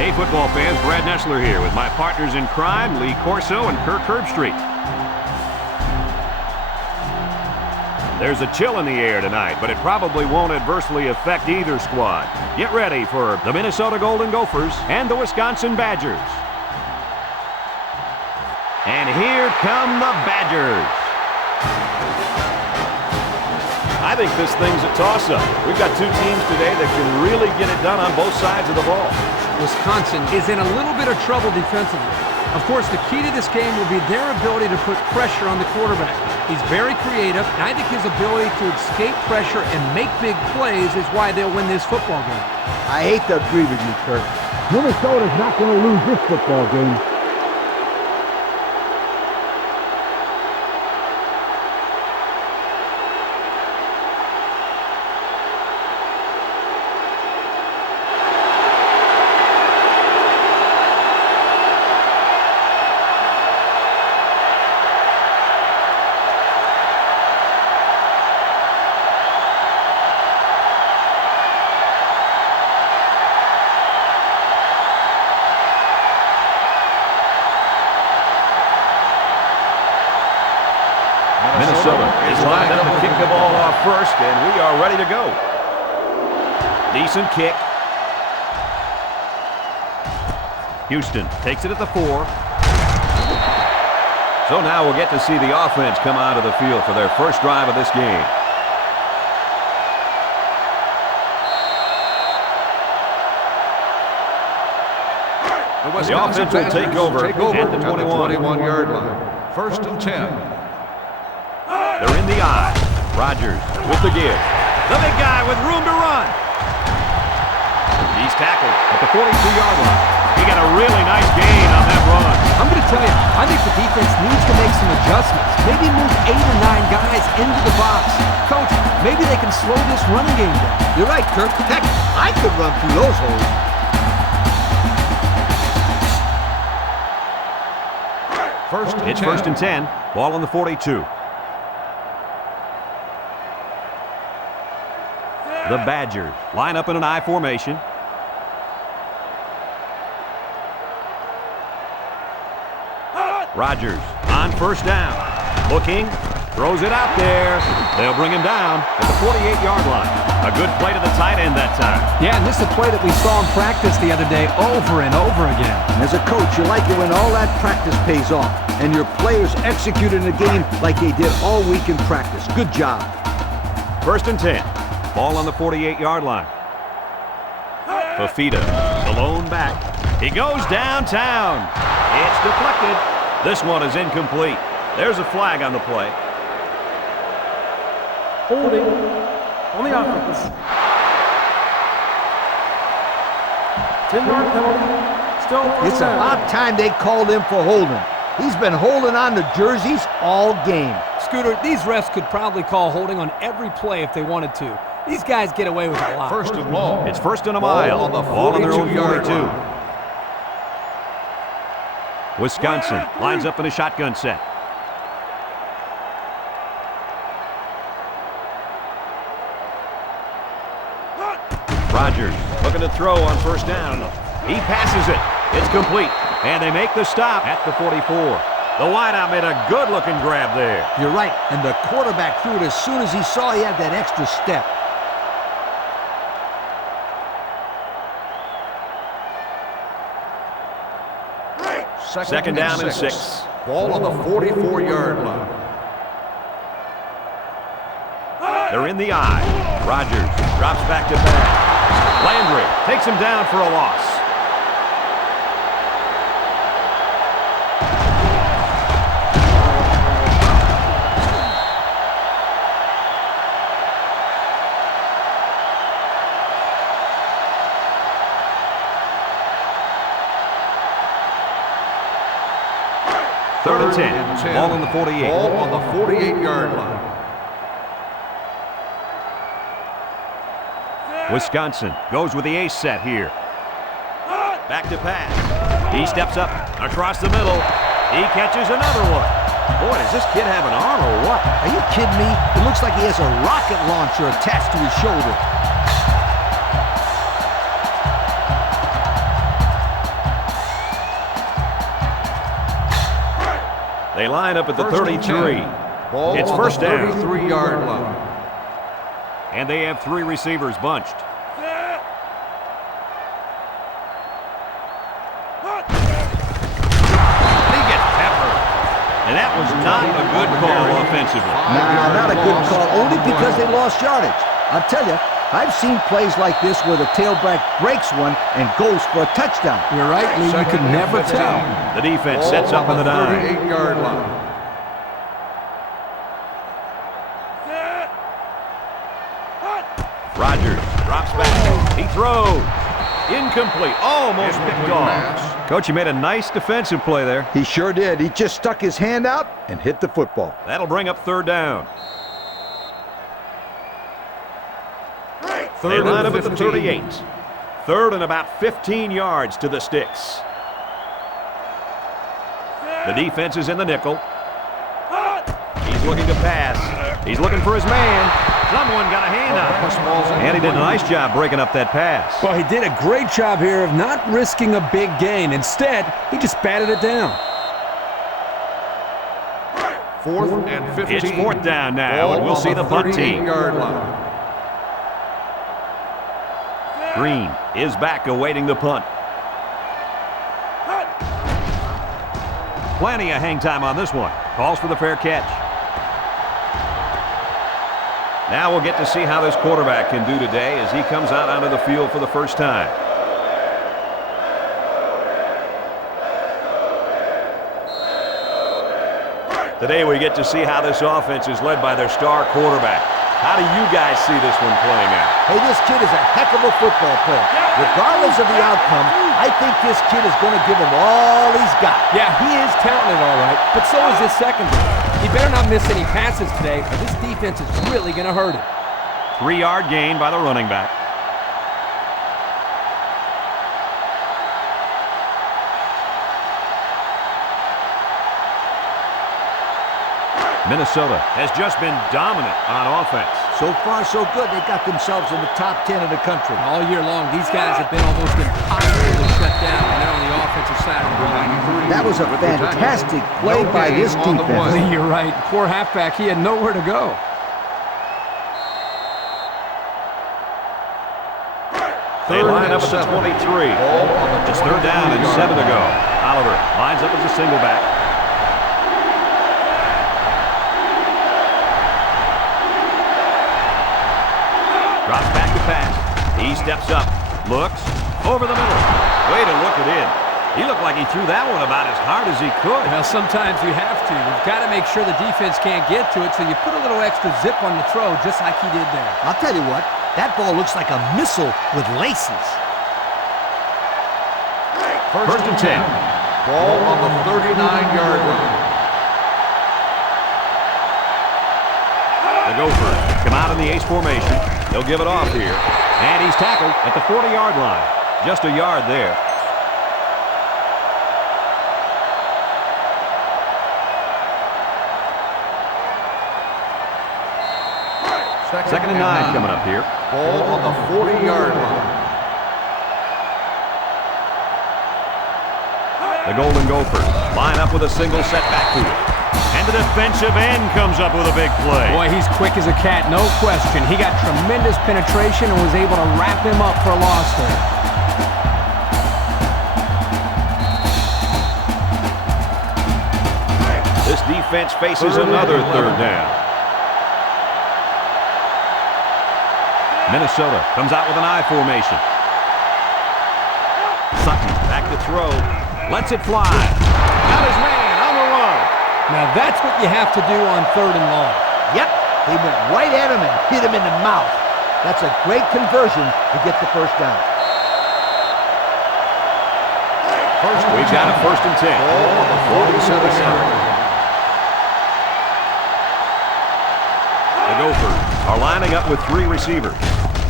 Hey, football fans, Brad Nessler here with my partners in crime, Lee Corso and Kirk Herbstreit. There's a chill in the air tonight, but it probably won't adversely affect either squad. Get ready for the Minnesota Golden Gophers and the Wisconsin Badgers. And here come the Badgers. I think this thing's a toss-up. We've got two teams today that can really get it done on both sides of the ball. Wisconsin is in a little bit of trouble defensively. Of course, the key to this game will be their ability to put pressure on the quarterback. He's very creative, and I think his ability to escape pressure and make big plays is why they'll win this football game. I hate to agree with you, Kirk. Minnesota's not going to lose this football game. Minnesota is lined up to kick the ball off first, and we are ready to go. Decent kick. Houston takes it at the 4. So now we'll get to see the offense come out of the field for their first drive of this game. The offense will take over at the 21-yard line. First and 10. They're in the eye. Rodgers with the give. The big guy with room to run. He's tackled at the 42-yard line. He got a really nice gain on that run. I'm going to tell you, I think the defense needs to make some adjustments. Maybe move 8 or 9 guys into the box. Coach, maybe they can slow this running game down. You're right, Kirk. Heck, I could run through those holes. It's first and 10. Ball on the 42. The Badgers line up in an I formation. Rodgers on first down. Looking, throws it out there. They'll bring him down at the 48-yard line. A good play to the tight end that time. Yeah, and this is a play that we saw in practice the other day over and over again. As a coach, you like it when all that practice pays off and your players execute in the game like they did all week in practice. Good job. First and 10. Ball on the 48-yard line. Fafita, the lone back. He goes downtown. It's deflected. This one is incomplete. There's a flag on the play. Holding on the offense. 10-yard penalty. Still It's about time they called him for holding. He's been holding on to jerseys all game. Scooter, these refs could probably call holding on every play if they wanted to. These guys get away with a lot. First and long. It's first and a mile. Ball on their own 42. Wisconsin lines up in a shotgun set. Rodgers looking to throw on first down. He passes it. It's complete. And they make the stop at the 44. The wideout made a good-looking grab there. You're right, and the quarterback threw it as soon as he saw he had that extra step. Second down and 6. Ball on the 44-yard line. They're in the eye. Rodgers drops back to back. Landry takes him down for a loss. Third and 10. Ball on the 48. Ball on the 48-yard line. Wisconsin goes with the ace set here. Back to pass. He steps up across the middle. He catches another one. Boy, does this kid have an arm or what? Are you kidding me? It looks like he has a rocket launcher attached to his shoulder. They line up at the 33. Ball It's on first the down. 33-yard line. And they have 3 receivers bunched. He gets peppered. And that was not a good call offensively. Nah, not a good call, only because they lost yardage. I'll tell you, I've seen plays like this where the tailback breaks one and goes for a touchdown. You're right, Lee. You could never tell. The defense sets up on the dime. 38-yard line. Rodgers drops back. He throws. Incomplete. Almost picked off. Coach, you made a nice defensive play there. He sure did. He just stuck his hand out and hit the football. That'll bring up third down. They line up at the 38. Third and about 15 yards to the sticks. The defense is in the nickel. He's looking to pass. He's looking for his man. Someone got a hand on him. And he did a nice job breaking up that pass. Well, he did a great job here of not risking a big gain. Instead, he just batted it down. 4th and 15. It's fourth down now, and we'll see the punt team. 38-yard line. Green is back awaiting the punt. Plenty of hang time on this one. Calls for the fair catch. Now we'll get to see how this quarterback can do today as he comes out onto the field for the first time. Today we get to see how this offense is led by their star quarterback. How do you guys see this one playing out? Hey, this kid is a heck of a football player. Regardless of the outcome, I think this kid is going to give him all he's got. Yeah, he is talented, all right, but so is his secondary. He better not miss any passes today, or this defense is really going to hurt him. 3-yard gain by the running back. Minnesota has just been dominant on offense. So far, so good. They got themselves in the top 10 in the country. All year long, these guys have been almost impossible to shut down when they're on the offensive side of the ball. That was a fantastic play by this defense. You're right. Poor halfback, he had nowhere to go. They line up at the 23. It's third down and 7 to go. Oliver lines up as a single back. Drops back to pass. He steps up, looks, over the middle. Way to look it in. He looked like he threw that one about as hard as he could. Well, sometimes you have to. You've got to make sure the defense can't get to it, so you put a little extra zip on the throw, just like he did there. I'll tell you what, that ball looks like a missile with laces. First and 10. Ball on the 39-yard line. The Gophers come out in the ace formation. They'll give it off here. And he's tackled at the 40-yard line. Just a yard there. Second and 9 coming up here. Ball on the 40-yard line. The Golden Gophers line up with a single set back to it. And the defensive end comes up with a big play. Boy, he's quick as a cat, no question. He got tremendous penetration and was able to wrap him up for a loss there. This defense faces another third down. Minnesota comes out with an I formation. Sutton back to throw. Lets it fly. Got his man on the run. Now that's what you have to do on third and long. Yep, they went right at him and hit him in the mouth. That's a great conversion to get the first down. We've got a first and 10. Ball on the 47-yard line. The Gophers are lining up with 3 receivers.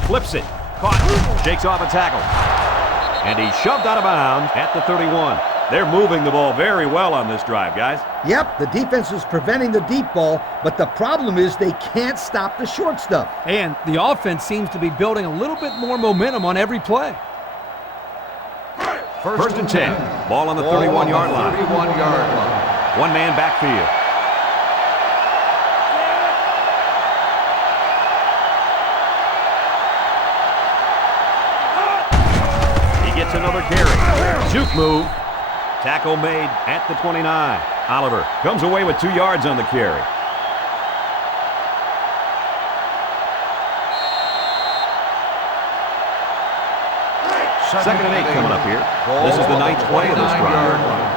Flips it. Caught. Shakes off a tackle. And he's shoved out of bounds at the 31. They're moving the ball very well on this drive, guys. Yep, the defense is preventing the deep ball, but the problem is they can't stop the short stuff. And the offense seems to be building a little bit more momentum on every play. First and 10. Ball on the 31-yard line. 31-yard line. One man backfield. He gets another carry. Juke move. Tackle made at the 29. Oliver comes away with 2 yards on the carry. Second and 8 coming up here. This is the 9th play of this drive.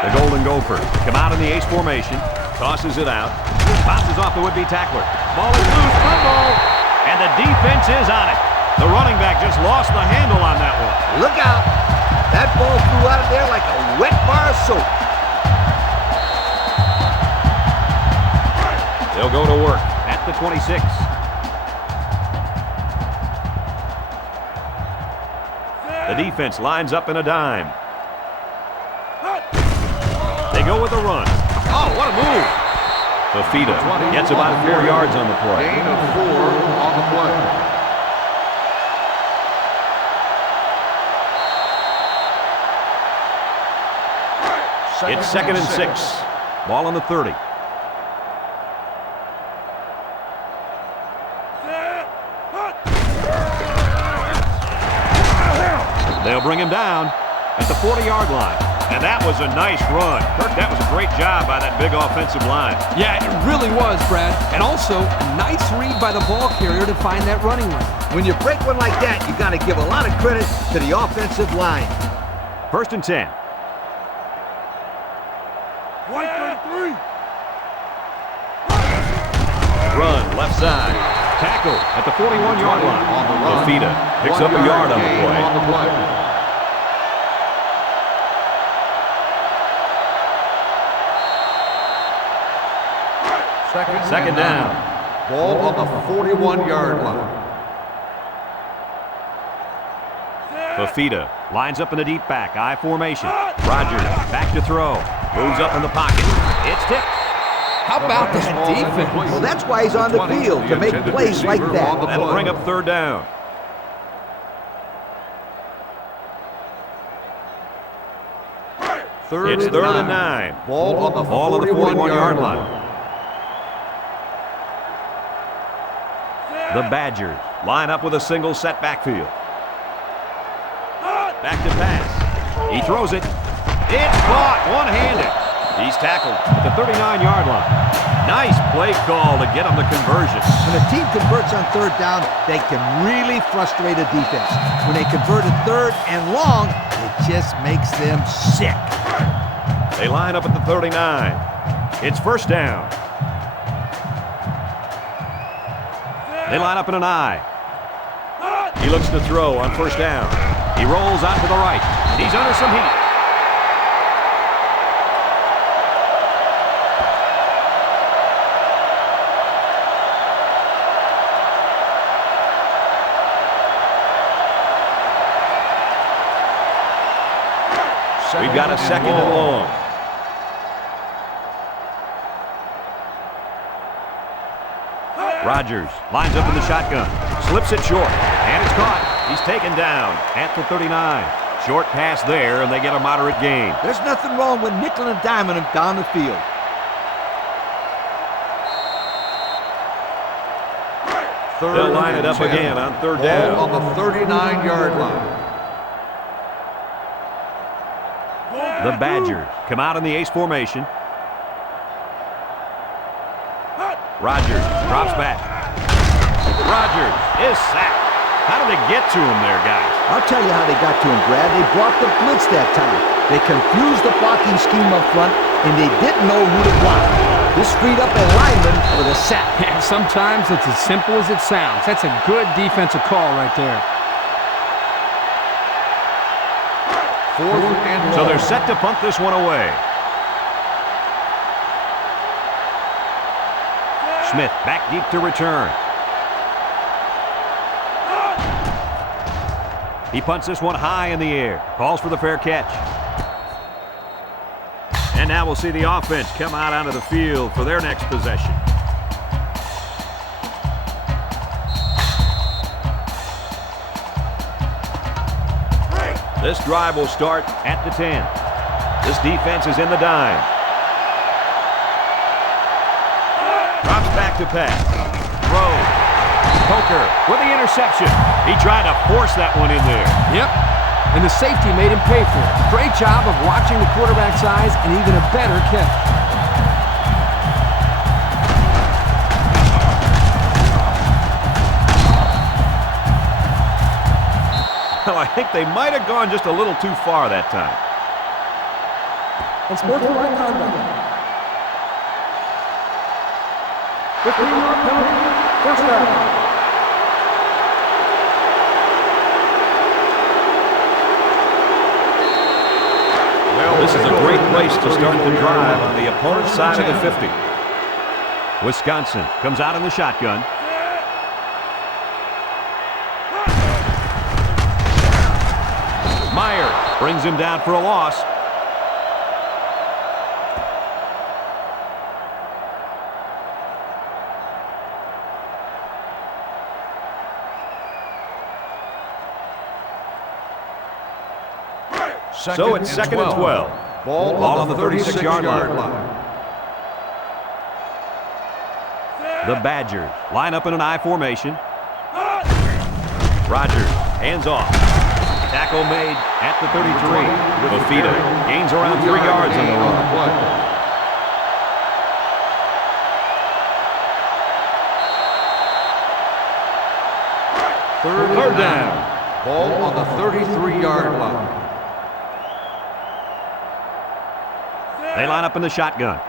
The Golden Gophers come out in the ace formation. Tosses it out. Bounces off the would-be tackler. Ball is loose. Fumble. And the defense is on it. The running back just lost the handle on that one. Look out. That ball flew out of there like a wet bar of soap. They'll go to work at the 26. The defense lines up in a dime. They go with a run. Oh, what a move. Fafita gets about 4 yards on the play. Gain of 4 on the play. It's second and 6. Ball on the 30. They'll bring him down at the 40-yard line. And that was a nice run. Kirk, that was a great job by that big offensive line. Yeah, it really was, Brad. And also, a nice read by the ball carrier to find that running lane. When you break one like that, you got to give a lot of credit to the offensive line. First and 10. 133. Run, left side. Tackle at the 41-yard line. Fafita picks up a yard on the play. Second down. Ball on the 41-yard line. Fafita lines up in the deep back, I formation. Rogers back to throw. Moves up in the pocket. It's tipped. How about that defense? Well, that's why he's on the field, to make plays like that. That'll bring up third down. It's third and 9. Ball on the 41-yard line. The Badgers line up with a single set backfield. Back to pass. He throws it. It's caught one-handed. He's tackled at the 39-yard line. Nice play call to get him the conversion. When a team converts on third down, they can really frustrate a defense. When they convert it third and long, it just makes them sick. They line up at the 39. It's first down. They line up in an I. He looks to throw on first down. He rolls out to the right. He's under some heat. We've got a second and long. Rogers lines up in the shotgun, slips it short, and it's caught. He's taken down at the 39. Short pass there, and they get a moderate gain. There's nothing wrong with nickel and diming him down the field. They'll line it up again on third down. Ball on the 39-yard line. The Badgers come out in the ace formation. Rogers drops back. Rogers is sacked. How did they get to him there, guys? I'll tell you how they got to him, Brad. They brought the blitz that time. They confused the blocking scheme up front, and they didn't know who to block. This freed up a lineman for the sack. Yeah, sometimes it's as simple as it sounds. That's a good defensive call right there. Fourth and long. So they're set to punt this one away. Smith back deep to return. He punts this one high in the air. Calls for the fair catch. And now we'll see the offense come out onto the field for their next possession. This drive will start at the 10. This defense is in the dime. Drops back to pass. Throw. Coker with the interception. He tried to force that one in there. Yep. And the safety made him pay for it. Great job of watching the quarterback's eyes and even a better catch. Well, I think they might have gone just a little too far that time. And sportsmanlike conduct. 15-yard penalty. First down. This is a great place to start the drive on the opponent's side of the 50. Wisconsin comes out in the shotgun. Meyer brings him down for a loss. So it's second and 12. Ball on the 36-yard line. The Badgers line up in an I formation. Rogers, hands off. Tackle made at the 33. Mafita gains around 3 yards on the run. Third down. Ball on the 33-yard line. They line up in the shotgun.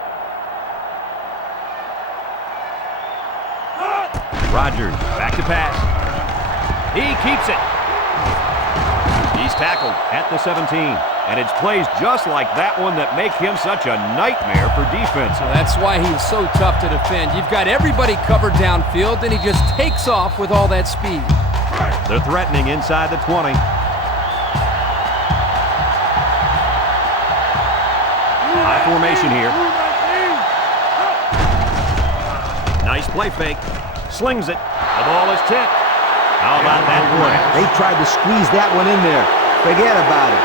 Rogers back to pass. He keeps it. He's tackled at the 17. And it's plays just like that one that make him such a nightmare for defense. So that's why he's so tough to defend. You've got everybody covered downfield, and he just takes off with all that speed. They're threatening inside the 20. High formation here. Nice play fake. Slings it. The ball is tipped. How about that play? They tried to squeeze that one in there. Forget about it.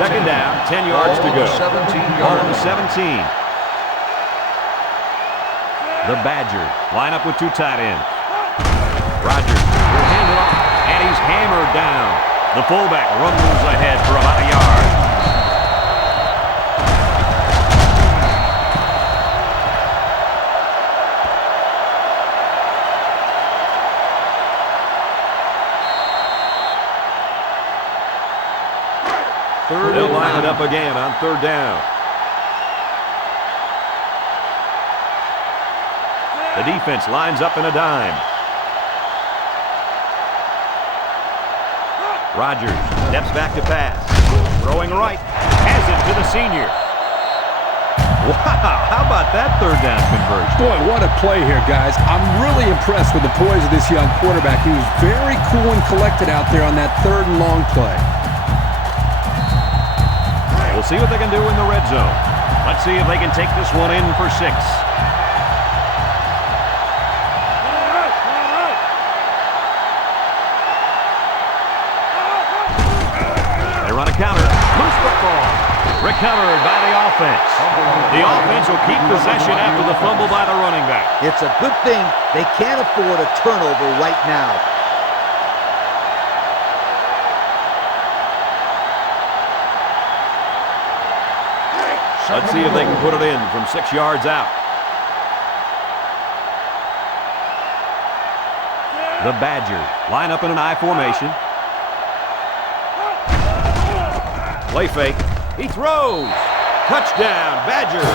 Second down, 10 yards to go. 17 Ball on yards. the 17. The Badgers line up with 2 tight ends. Rogers will hand it off, and he's hammered down. The fullback rumbles ahead for about a yard. They'll line it up again on 3rd down. The defense lines up in a dime. Rogers steps back to pass. Throwing right. Has it to the senior. Wow, how about that 3rd down conversion? Boy, what a play here, guys. I'm really impressed with the poise of this young quarterback. He was very cool and collected out there on that 3rd and long play. We'll see what they can do in the red zone. Let's see if they can take this one in for 6. They run a counter. Loose football. Recovered by the offense. The offense will keep possession after the fumble by the running back. It's a good thing they can't afford a turnover right now. Let's see if they can put it in from 6 yards out. The Badgers line up in an I formation. Play fake. He throws. Touchdown, Badgers.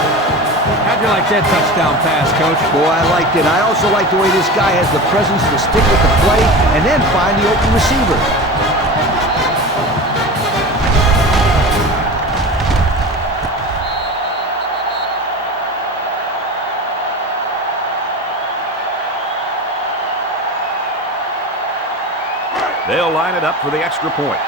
How'd you like that touchdown pass, Coach? Boy, I liked it. I also like the way this guy has the presence to stick with the play and then find the open receiver. They'll line it up for the extra point.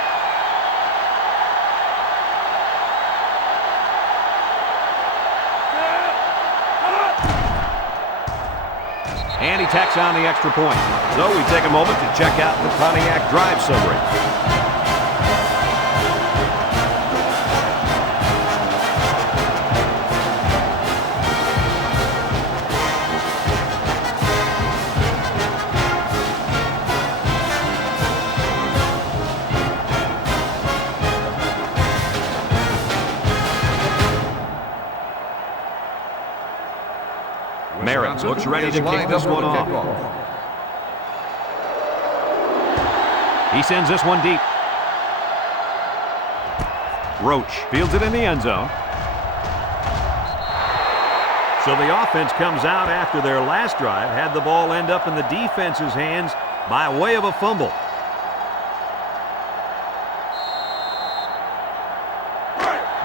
And he tacks on the extra point. So we take a moment to check out the Pontiac drive summary. Merritt looks ready to kick this one off. He sends this one deep. Roach fields it in the end zone. So the offense comes out after their last drive, had the ball end up in the defense's hands by way of a fumble.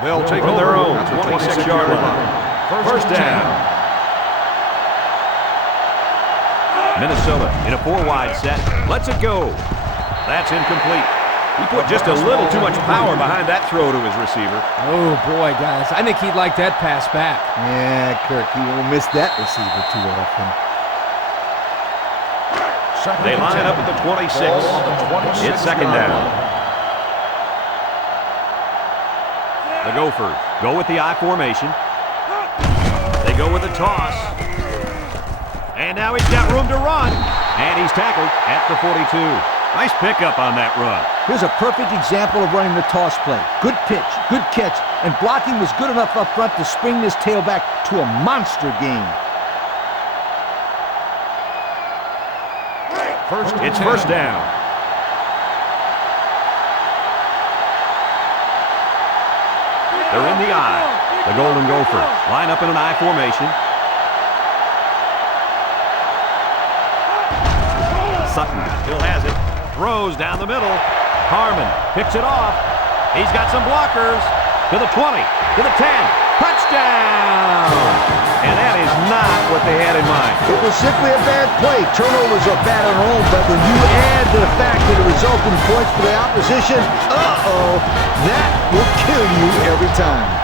They'll take on their own 26-yard line. First down. Minnesota in a 4-wide set. Lets it go. That's incomplete. He put just a little too much power behind that throw to his receiver. Oh, boy, guys. I think he'd like that pass back. Yeah, Kirk, he won't miss that receiver too often. They line up at the 26. It's second down. The Gophers go with the I formation. They go with a toss. And now he's got room to run. And he's tackled at the 42. Nice pickup on that run. Here's a perfect example of running the toss play. Good pitch, good catch, and blocking was good enough up front to spring this tailback to a monster game. It's first down. They're in the I. The Golden Gophers line up in an I formation. Sutton still has it. Throws down the middle. Harmon picks it off. He's got some blockers. To the 20. To the 10. Touchdown! And that is not what they had in mind. It was simply a bad play. Turnovers are bad on their own, but when you add to the fact that it resulted in points for the opposition, that will kill you every time.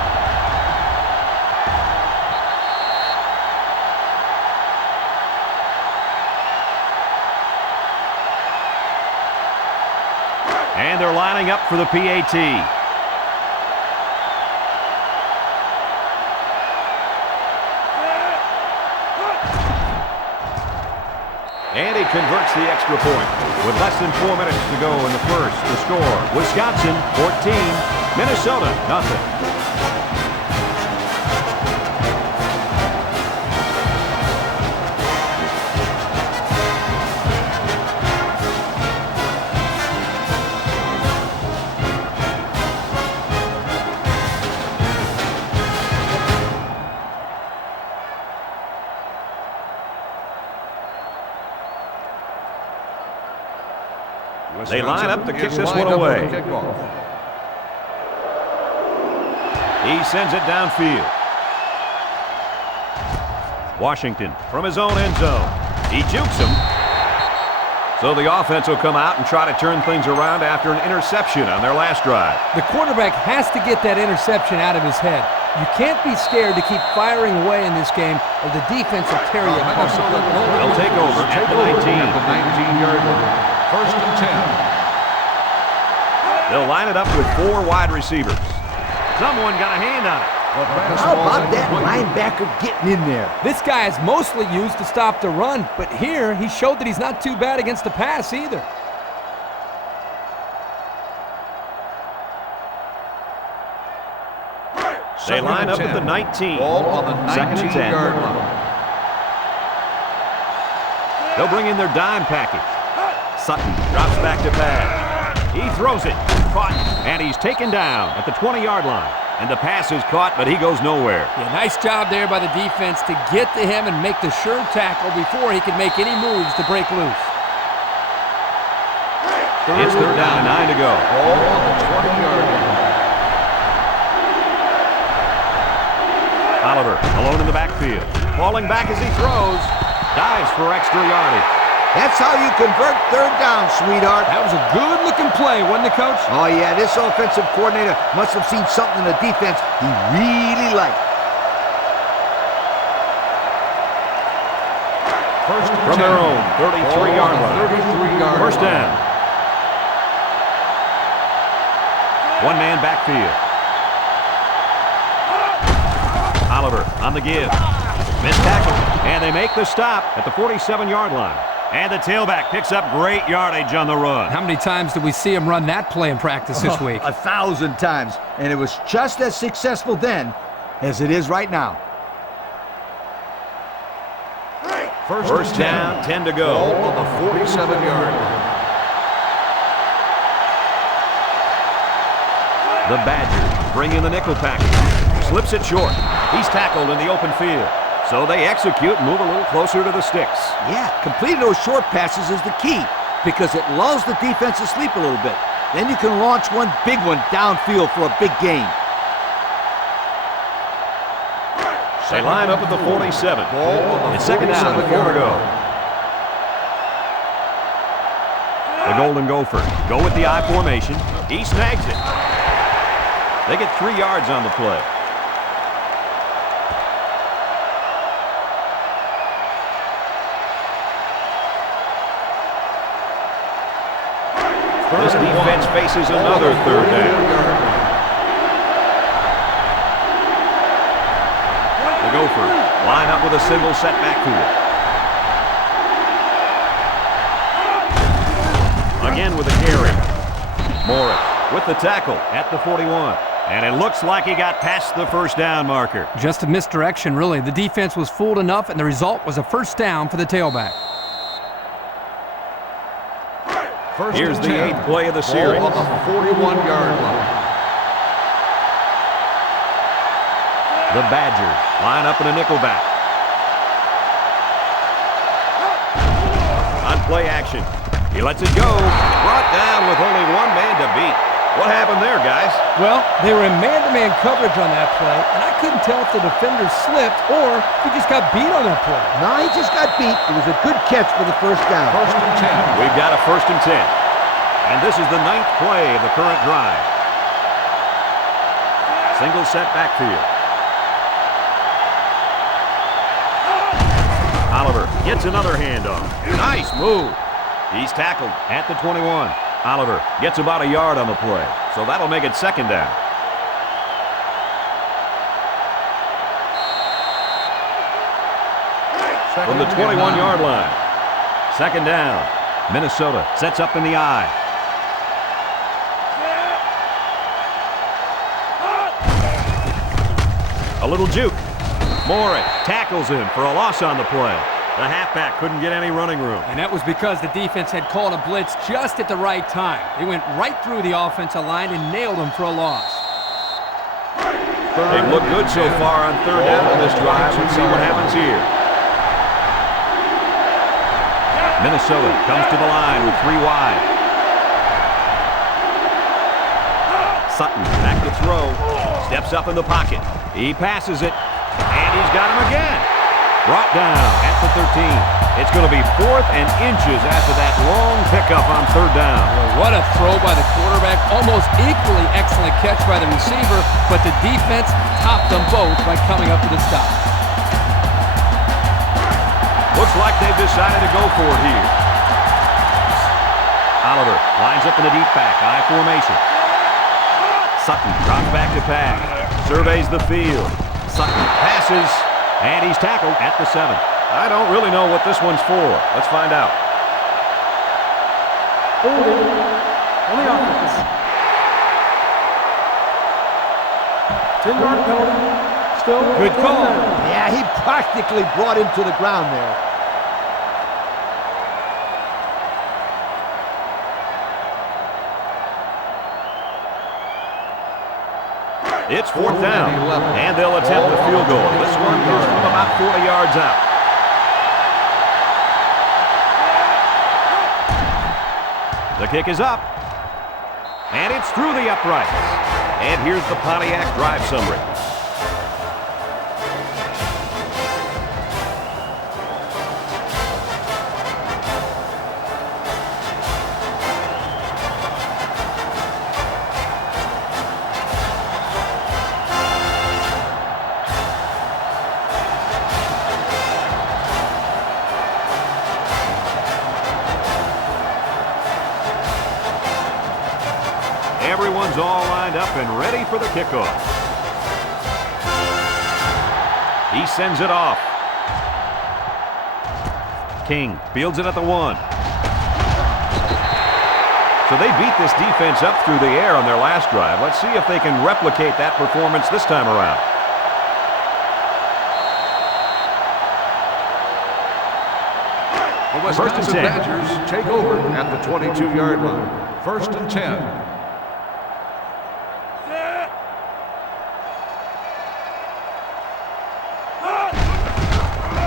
And they're lining up for the PAT. And he converts the extra point. With less than 4 minutes to go in the first, the score, Wisconsin 14, Minnesota nothing. They line up to kick this one away. He sends it downfield. Washington from his own end zone. He jukes him. So the offense will come out and try to turn things around after an interception on their last drive. The quarterback has to get that interception out of his head. You can't be scared to keep firing away in this game, or the defense will tear you apart. They'll take over at the 19-yard line. First and 10. They'll line it up with 4 wide receivers. Someone got a hand on it. How about that linebacker getting in there? This guy is mostly used to stop the run, but here he showed that he's not too bad against the pass either. They line up at the 19. Ball on the 19-yard line. They'll bring in their dime package. Sutton drops back to pass. He throws it. Caught. And he's taken down at the 20-yard line. And the pass is caught, but he goes nowhere. Yeah, nice job there by the defense to get to him and make the sure tackle before he could make any moves to break loose. It's third down and 9 to go. Ball on the 20-yard line. Oliver alone in the backfield. Falling back as he throws. Dives for extra yardage. That's how you convert third down, sweetheart. That was a good-looking play, wasn't it, Coach? Oh, yeah, this offensive coordinator must have seen something in the defense he really liked. from their own 33-yard line. 33-yard First line. down. One man backfield. Oliver on the give. Missed tackle. And they make the stop at the 47-yard line. And the tailback picks up great yardage on the run. How many times did we see him run that play in practice this week? 1,000 times. And it was just as successful then as it is right now. First down, 10 to go. Ball on the 47-yard line. The Badgers bring in the nickel package. Slips it short. He's tackled in the open field. So they execute and move a little closer to the sticks. Yeah, completing those short passes is the key because it lulls the defense to sleep a little bit. Then you can launch one big one downfield for a big gain. They line up at the 47. Ball on the It's second down and 4 to go. The Golden Gophers go with the I formation. He snags it. They get 3 yards on the play. This defense faces another third down. The Gophers line up with a single set backfield. Again with a carry. Morris with the tackle at the 41. And it looks like he got past the first down marker. Just a misdirection, really. The defense was fooled enough, and the result was a first down for the tailback. Here's the 8th play of the series. Ball on the 41-yard line. The Badgers line up in a nickelback. On play action. He lets it go. Brought down with only one man to beat. What happened there, guys? Well, they were in man-to-man coverage on that play, and I couldn't tell if the defender slipped or if he just got beat on that play. No, he just got beat. It was a good catch for the first down. First and 10. We've got a 1st and 10. And this is the 9th play of the current drive. Single set backfield. Oliver gets another handoff. Nice move. He's tackled at the 21. Oliver gets about a yard on the play, so that'll make it second down. From the 21-yard line. Second down. Minnesota sets up in the I. A little juke. Morris tackles him for a loss on the play. The halfback couldn't get any running room. And that was because the defense had called a blitz just at the right time. They went right through the offensive line and nailed him for a loss. They've looked good so far on third down on this drive. Let's see what happens here. Minnesota comes to the line with 3 wide. Sutton back to throw. Steps up in the pocket. He passes it. And he's got him again. Brought down at the 13. It's going to be 4th and inches after that long pickup on third down. Well, what a throw by the quarterback. Almost equally excellent catch by the receiver, but the defense topped them both by coming up to the stop. Looks like they've decided to go for it here. Oliver lines up in the deep back, I formation. Sutton drops back to pass. Surveys the field. Sutton passes. And he's tackled at the 7. I don't really know what this one's for. Let's find out. Holding on the offense. 10-yard penalty. Still Good call. Yeah, he practically brought him to the ground there. It's 4th down, and they'll attempt the field goal. This one is from about 40 yards out. The kick is up, and it's through the uprights. And here's the Pontiac drive summary. Everyone's all lined up and ready for the kickoff. He sends it off. King fields it at the 1. So they beat this defense up through the air on their last drive. Let's see if they can replicate that performance this time around. The Wisconsin Badgers take over at the 22-yard line. 1st and 10.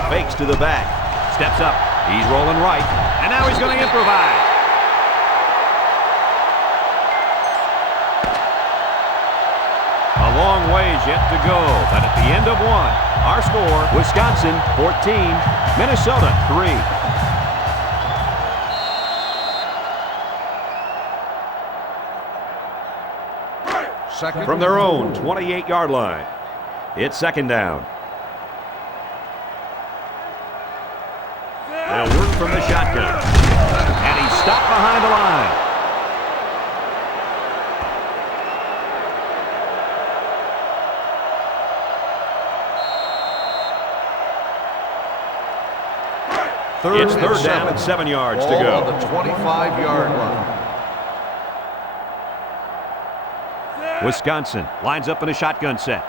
Fakes to the back. Steps up. He's rolling right. And now he's going to improvise. A long ways yet to go, but at the end of one, our score, Wisconsin 14, Minnesota 3. From their own 28-yard line, it's 2nd down. They'll work from the shotgun. And he's stopped behind the line. It's 3rd down and 7 yards to go. On the 25-yard line. Wisconsin lines up in a shotgun set.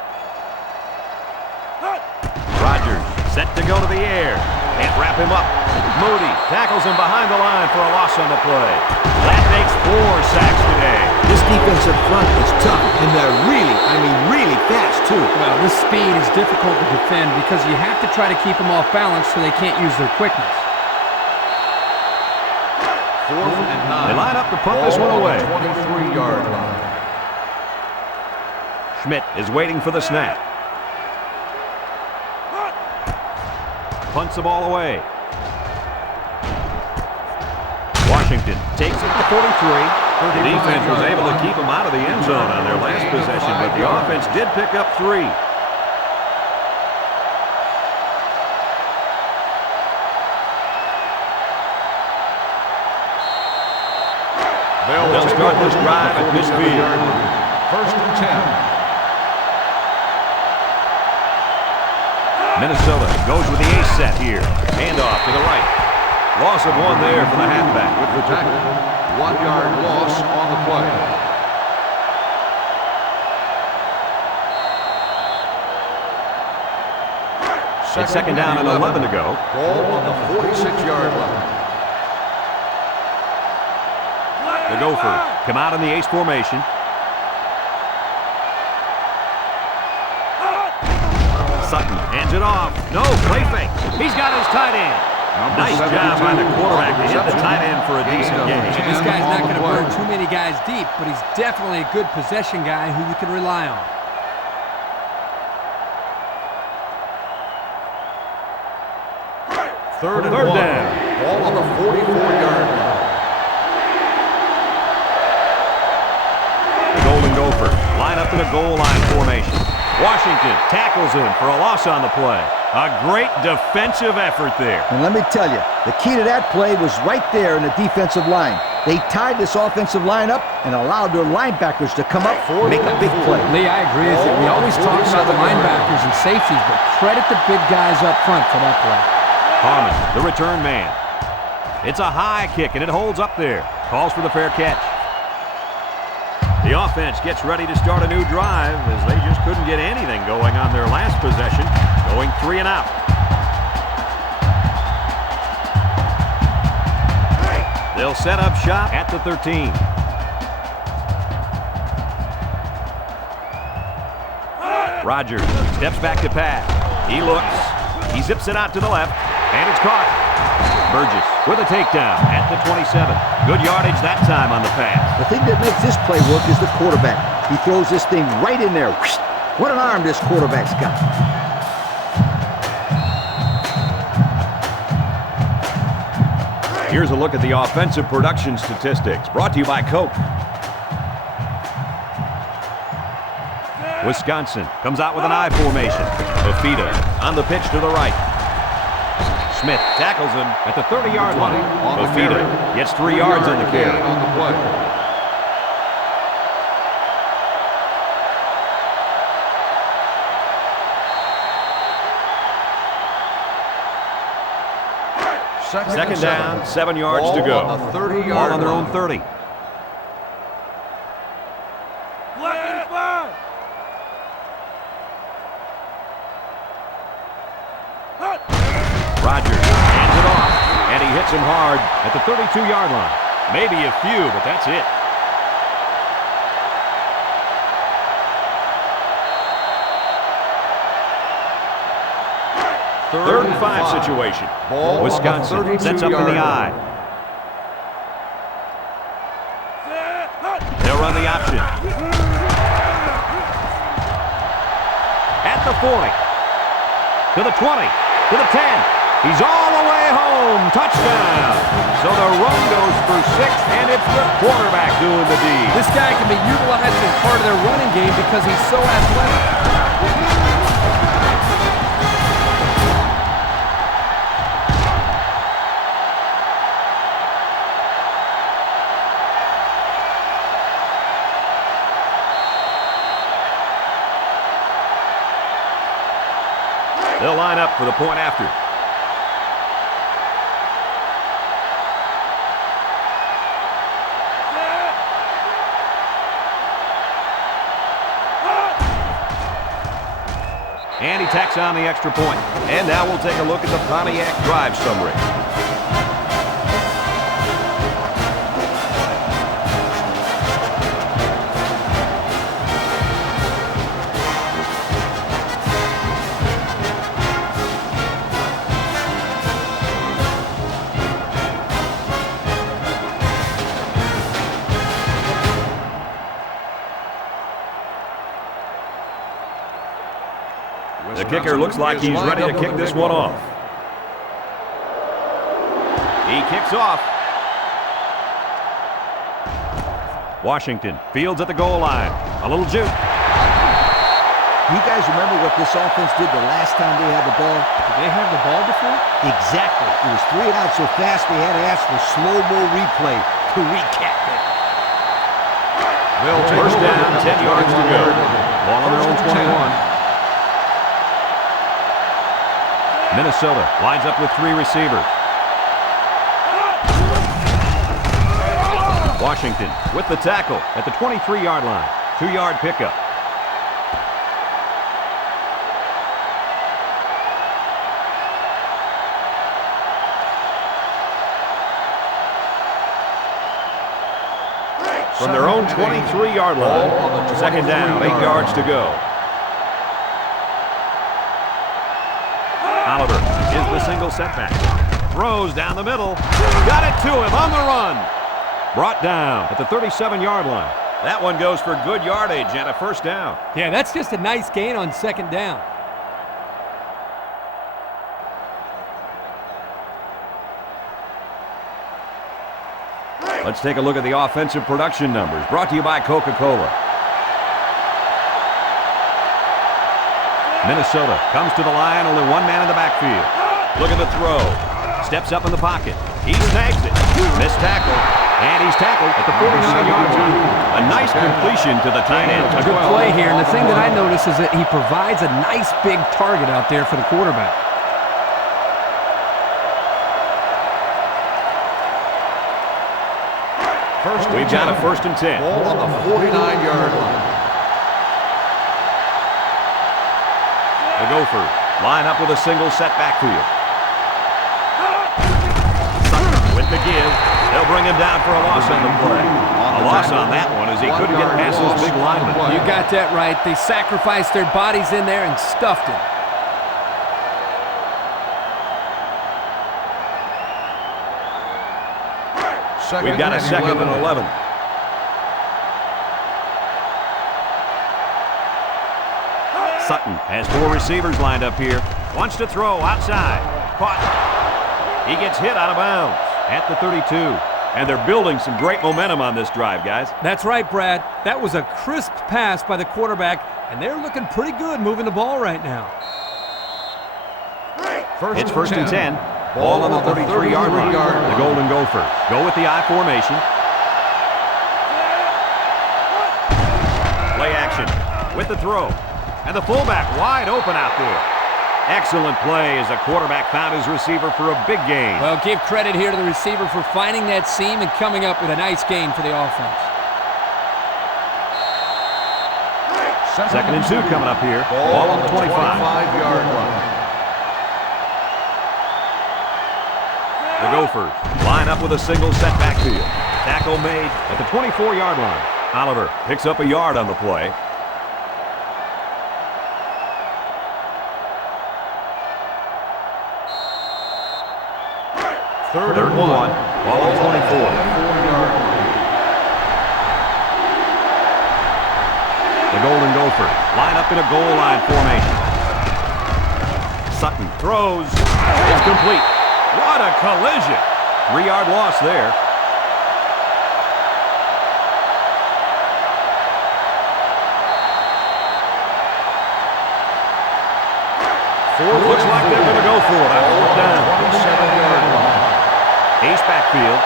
Rogers set to go to the air. Can't wrap him up. Moody tackles him behind the line for a loss on the play. That makes 4 sacks today. This defensive front is tough, and they're really fast, too. Well, this speed is difficult to defend because you have to try to keep them off balance so they can't use their quickness. 4th and 9. They line up to punt this one away. 23-yard line. Schmidt is waiting for the snap. Punts the ball away. Washington takes it to 43. The defense was able to keep them out of the end zone on their last possession, but the offense did pick up 3. They'll start this drive at midfield. 1st and 10. Minnesota goes with the ace set here. Handoff to the right. Loss of 1 there for the halfback. With the tackle, 1-yard loss on the play. It's 2nd down and 11 to go. Ball on the 46-yard line. The Gophers come out in the ace formation. Sutton hands it off. No, play fake. He's got his tight end. Nice job by the quarterback to hit the tight end for a decent game. This guy's not going to burn too many guys deep, but he's definitely a good possession guy who you can rely on. 3rd and 1. down. Ball on the 44-yard line. The Golden Gophers line up in a goal line formation. Washington tackles him for a loss on the play. A great defensive effort there. And let me tell you, the key to that play was right there in the defensive line. They tied this offensive line up and allowed their linebackers to come up and make a big play. Lee, I agree with you. We always talk about the linebackers and safeties, but credit the big guys up front for that play. Harmon, the return man. It's a high kick, and it holds up there. Calls for the fair catch. The offense gets ready to start a new drive as they just couldn't get anything going on their last possession, going 3 and out. They'll set up shop at the 13. Rogers steps back to pass. He looks. He zips it out to the left, and it's caught. Burgess with a takedown at the 27. Good yardage that time on the pass. The thing that makes this play work is the quarterback. He throws this thing right in there. What an arm this quarterback's got. Here's a look at the offensive production statistics, brought to you by Coke. Wisconsin comes out with an I formation. Fafita on the pitch to the right. Smith tackles him at the 30-yard line. Fafita gets 3 yards on the carry. On the play. Second down, 7 yards to go. On the 30-yard Ball on their line. own 30. Left and five. Rodgers hands it off, and he hits him hard at the 32-yard line. Maybe a few, but that's it. Third and 5 situation. Ball Wisconsin on the sets up in the 32-yard eye. They'll run the option. At the 40. To the 20. To the 10. He's all the way home. Touchdown. So the run goes for 6, and it's the quarterback doing the deed. This guy can be utilized as part of their running game because he's so athletic. They'll line up for the point after. And he tacks on the extra point. And now we'll take a look at the Pontiac drive summary. The kicker looks like he's ready to kick this one off. He kicks off. Washington fields at the goal line. A little juke. You guys remember what this offense did the last time they had the ball? Did they have the ball before? Exactly. It was 3 and out so fast they had to ask for slow-mo replay to recap it. First down, 10 yards to go. Ball on their own 21. Minnesota lines up with 3 receivers. Washington with the tackle at the 23-yard line. 2-yard pickup. From their own 23-yard line. Second down, 8 yards to go. Oliver is the single setback. Throws down the middle. Got it to him on the run. Brought down at the 37-yard line. That one goes for good yardage and a first down. Yeah, that's just a nice gain on second down. Let's take a look at the offensive production numbers. Brought to you by Coca-Cola. Minnesota comes to the line, only 1 man in the backfield. Look at the throw. Steps up in the pocket. He snags it. Missed tackle. And he's tackled at the 49-yard line. A nice completion to the tight end. A good play here, and the thing that I notice is that he provides a nice big target out there for the quarterback. We've got a 1st and 10. Ball on the 49-yard line. The Gophers line up with a single set backfield. Sutton with the give. They'll bring him down for a loss on the play. A loss on that one as he couldn't get past his big lineman. You got that right. They sacrificed their bodies in there and stuffed him. We've got a 2nd and 11. Sutton has 4 receivers lined up here. Wants to throw outside. Caught. He gets hit out of bounds at the 32. And they're building some great momentum on this drive, guys. That's right, Brad. That was a crisp pass by the quarterback, and they're looking pretty good moving the ball right now. It's 1st and 10. Ball on the 33-yard line. The Golden Gophers go with the I formation. Play action with the throw. And the fullback wide open out there. Excellent play as the quarterback found his receiver for a big gain. Well, give credit here to the receiver for finding that seam and coming up with a nice gain for the offense. Second and 2 coming up here. Ball on the 25-yard line. The Gophers line up with a single set backfield. Tackle made at the 24-yard line. Oliver picks up a yard on the play. Third and 1. Ball on the 24-yard line. The Golden Gophers line up in a goal line formation. Sutton throws. It's complete. What a collision. 3-yard loss there. Looks like they're going to go for it. Fourth down. 27-yard line. Ace backfield.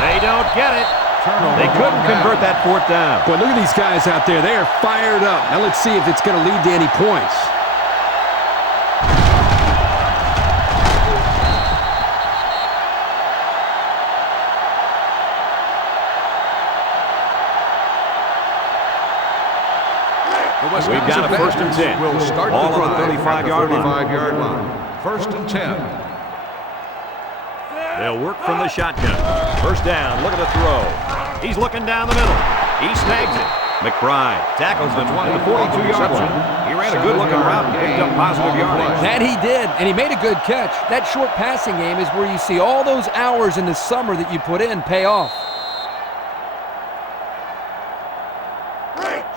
They don't get it. They couldn't convert that fourth down. Boy, look at these guys out there. They are fired up. Now let's see if it's going to lead to any points. We've got a first and 10. We'll start Ball the on the 35-yard line. First and 10. They'll work from the shotgun. First down, look at the throw. He's looking down the middle. He snags it. McBride tackles him at the 42-yard line. He ran a good-looking route and picked up positive yardage. That he did, and he made a good catch. That short passing game is where you see all those hours in the summer that you put in pay off.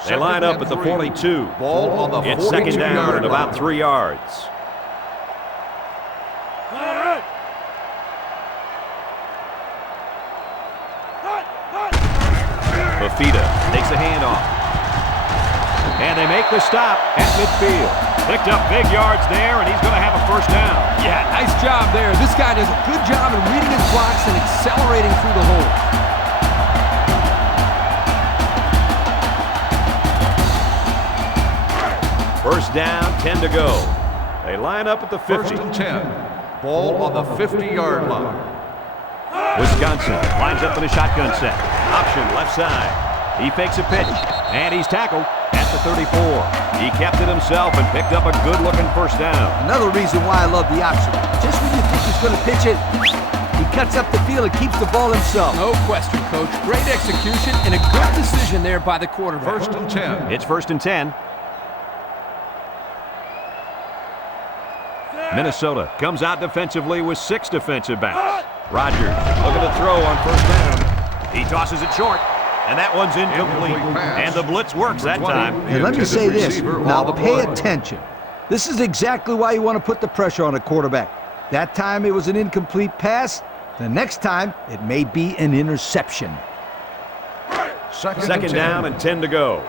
They line up at the 42. Ball on the 42-yard line. It's second down and about 3 yards. Fafita takes a handoff. And they make the stop at midfield. Picked up big yards there, and he's going to have a first down. Yeah, nice job there. This guy does a good job in reading his blocks and accelerating through the hole. First down, 10 to go. They line up at the 50. First and 10. Ball on the 50-yard line. Wisconsin lines up in a shotgun set. Option left side. He fakes a pitch, and he's tackled at the 34. He kept it himself and picked up a good-looking first down. Another reason why I love the option. Just when you think he's going to pitch it, he cuts up the field and keeps the ball himself. No question, Coach. Great execution and a good decision there by the quarterback. First and 10. It's first and 10. Minnesota comes out defensively with 6 defensive backs. Rogers looking to throw on first down. He tosses it short, and that one's incomplete. And the blitz works that time. And let me say this. Now pay attention. This is exactly why you want to put the pressure on a quarterback. That time it was an incomplete pass. The next time it may be an interception. Second down and 10 to go.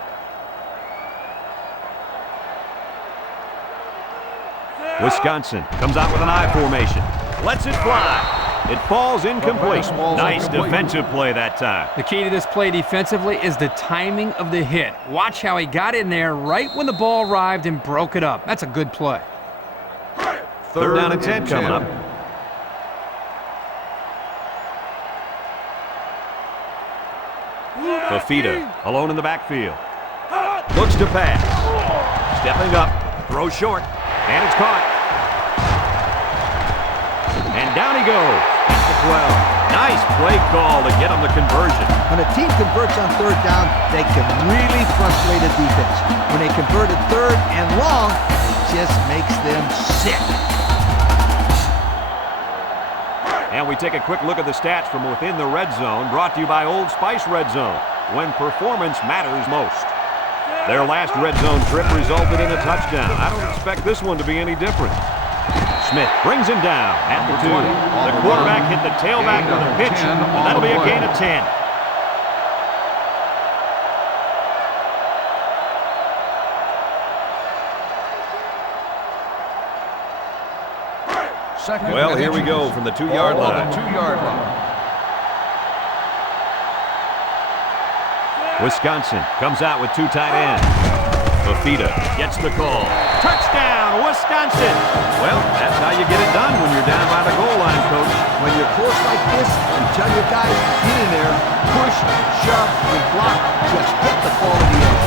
Wisconsin comes out with an I formation. Lets it fly. It falls incomplete. Nice defensive play that time. The key to this play defensively is the timing of the hit. Watch how he got in there right when the ball arrived and broke it up. That's a good play. Third down and 10 coming up. Fafita alone in the backfield. Looks to pass. Stepping up. Throws short. And it's caught. And down he goes at the 12. Nice play call to get him the conversion. When a team converts on third down, they can really frustrate a defense. When they convert at third and long, it just makes them sick. And we take a quick look at the stats from within the red zone, brought to you by Old Spice Red Zone, when performance matters most. Their last red zone trip resulted in a touchdown. I don't expect this one to be any different. Smith brings him down at the 2. The quarterback hit the tailback with a pitch, and that'll be a gain of 10. Well, here we go from the 2-yard line. Wisconsin comes out with two tight ends. Fafita gets the call. Touchdown, Wisconsin! Well, that's how you get it done when you're down by the goal line, Coach. When you're close like this, you tell your guys, get in there, push, shove, and block. Just get the ball in the end.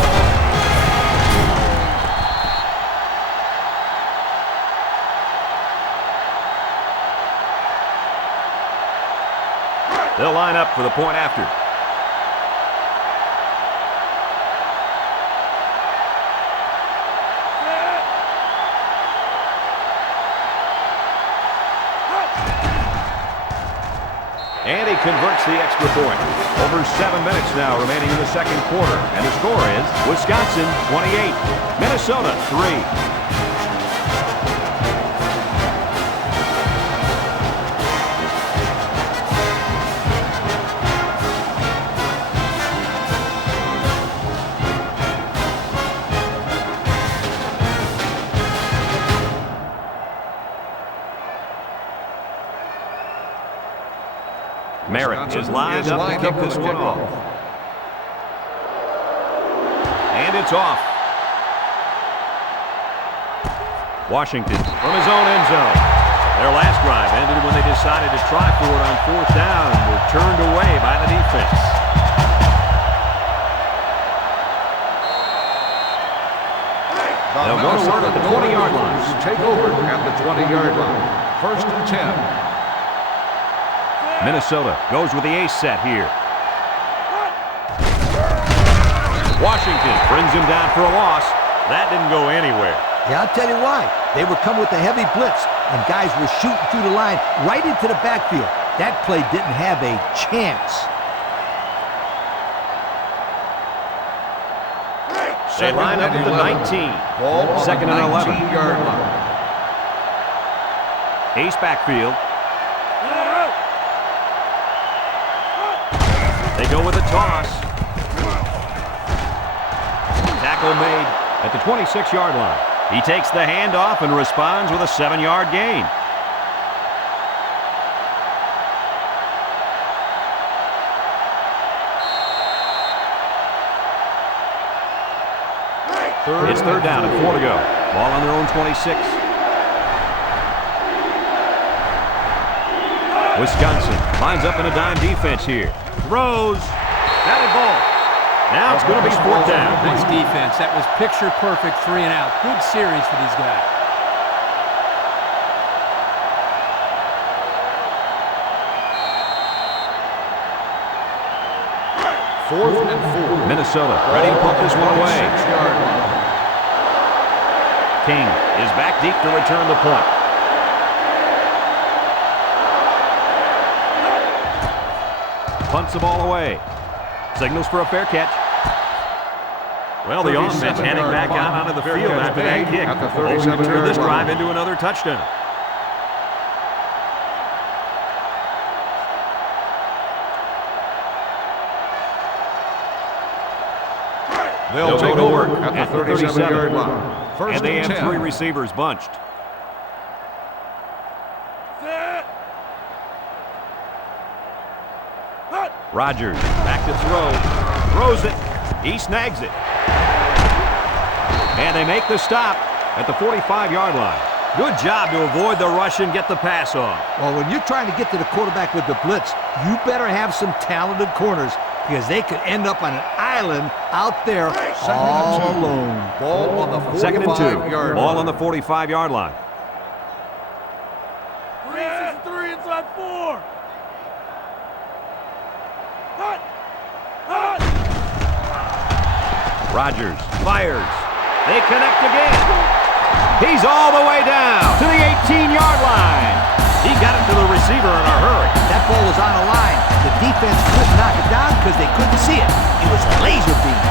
They'll line up for the point after. And he converts the extra point. Over 7 minutes now remaining in the second quarter. And the score is Wisconsin 28, Minnesota 3. Merritt is lined up to kick this one off. And it's off. Washington from his own end zone. Their last drive ended when they decided to try for it on fourth down and were turned away by the defense. They'll go to work at the 20-yard line. Take over at the 20-yard line. First and 10. Minnesota goes with the ace set here. Washington brings him down for a loss. That didn't go anywhere. Yeah, I'll tell you why. They were coming with a heavy blitz, and guys were shooting through the line right into the backfield. That play didn't have a chance. They line up at the 19. Second and 11. Ace backfield. They go with a toss. Tackle made at the 26-yard line. He takes the handoff and responds with a 7-yard gain. It's third down and 4 to go. Ball on their own 26. Wisconsin lines up in a dime defense here. Throws. Batted ball. Now it's going to be fourth down. Nice defense. That was picture perfect 3 and out. Good series for these guys. Fourth and 4. Minnesota ready to pump this one away. King is back deep to return the point. Punts the ball away. Signals for a fair catch. Well, the offense heading back out onto the field after that kick. Hoping to turn this drive into another touchdown. They'll take over at the 37-yard line. And they have 3 receivers bunched. Rodgers back to throw. Throws it. He snags it. And they make the stop at the 45-yard line. Good job to avoid the rush and get the pass off. Well, when you're trying to get to the quarterback with the blitz, you better have some talented corners because they could end up on an island out there all alone. Ball on the 45-yard line. Second and 2. Ball on the 45-yard line. 3 inside 4. Rodgers fires. They connect again. He's all the way down to the 18-yard line. He got it to the receiver in a hurry. That ball was on the line. The defense couldn't knock it down because they couldn't see it. It was laser beam.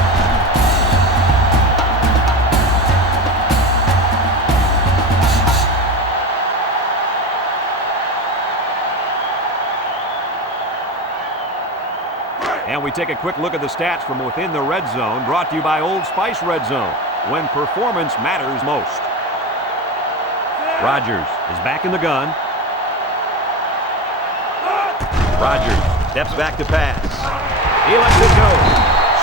And we take a quick look at the stats from within the red zone, brought to you by Old Spice Red Zone, when performance matters most. Rodgers is back in the gun. Rodgers steps back to pass. He lets it go.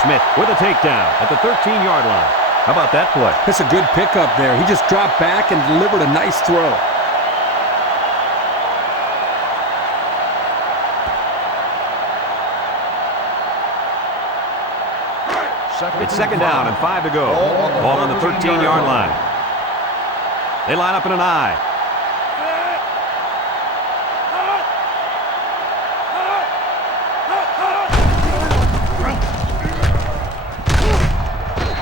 Smith with a takedown at the 13-yard line. How about that play? That's a good pickup there. He just dropped back and delivered a nice throw. It's second down and 5 to go. Ball on the 13-yard line. They line up in an I.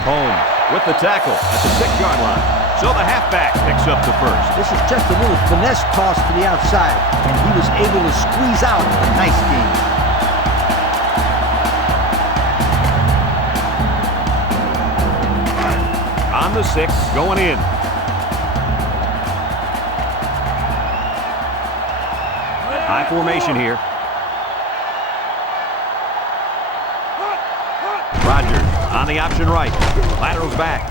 Home with the tackle at the 6-yard line. So the halfback picks up the first. This is just a little finesse toss to the outside, and he was able to squeeze out a nice gain. On the 6, going in. High formation here. Rogers on the option right. Laterals back.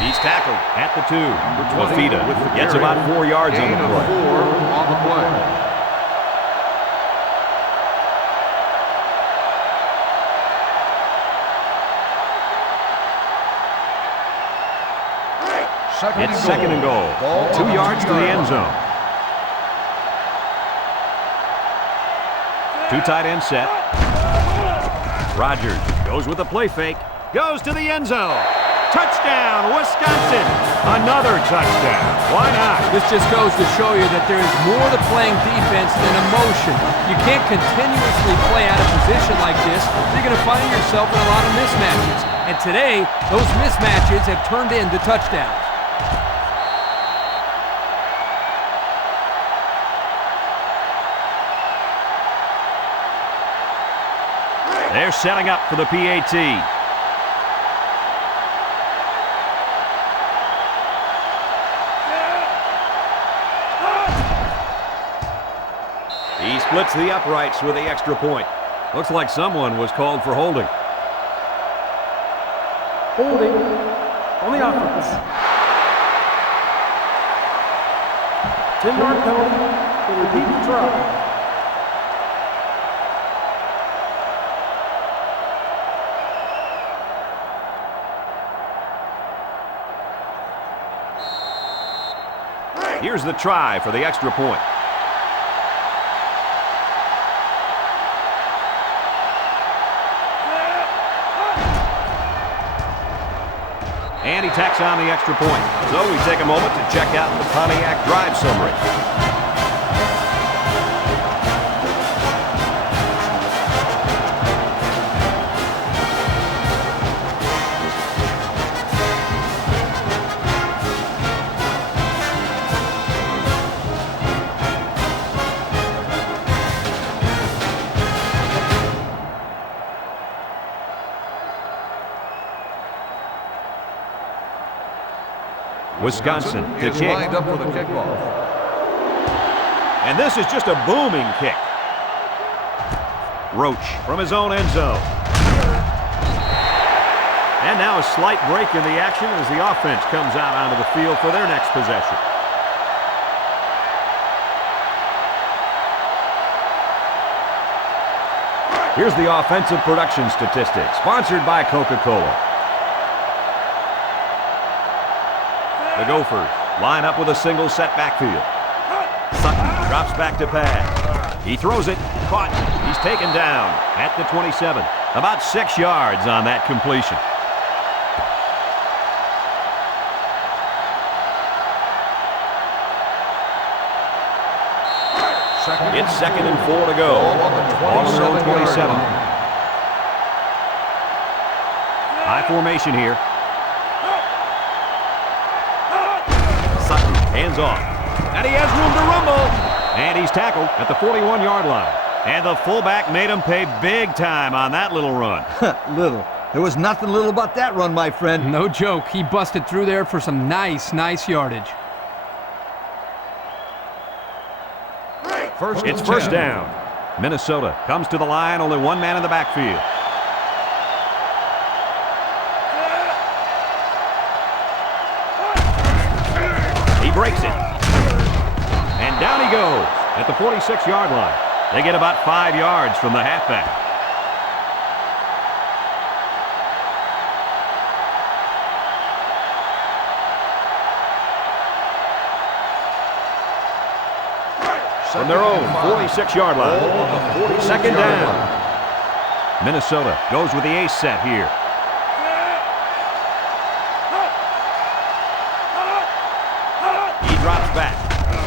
He's tackled at the 2. Lafita gets about 4 yards on the play. 4 on the play. It's second and goal. 2 yards to the end zone. 2 tight end set. Rogers goes with a play fake. Goes to the end zone. Touchdown, Wisconsin. Another touchdown. Why not? This just goes to show you that there is more to playing defense than emotion. You can't continuously play out of position like this. You're going to find yourself in a lot of mismatches. And today, those mismatches have turned into touchdowns. They're setting up for the PAT. He splits the uprights with the extra point. Looks like someone was called for holding. Holding on the offense. 10-yard penalty to repeat the try. Here's the try for the extra point. And he tacks on the extra point. So we take a moment to check out the Pontiac drive summary. Wisconsin to is kick. lined up for the kickoff. And this is just a booming kick. Roach from his own end zone. And now a slight break in the action as the offense comes out onto the field for their next possession. Here's the offensive production statistics, sponsored by Coca-Cola. The Gophers line up with a single set backfield. Sutton drops back to pass. He throws it, caught. He's taken down at the 27. About 6 yards on that completion. It's second and 4 to go. Ball on their own 27. High formation here. Sutton hands off. And he has room to rumble. And he's tackled at the 41-yard line. And the fullback made him pay big time on that little run. Little. There was nothing little about that run, my friend. No joke. He busted through there for some nice yardage. It's first down. Minnesota comes to the line, only one man in the backfield. He breaks it. And down he goes at the 46-yard line. They get about 5 yards from the halfback. from their own 46-yard line. Second down. Minnesota goes with the ace set here. He drops back.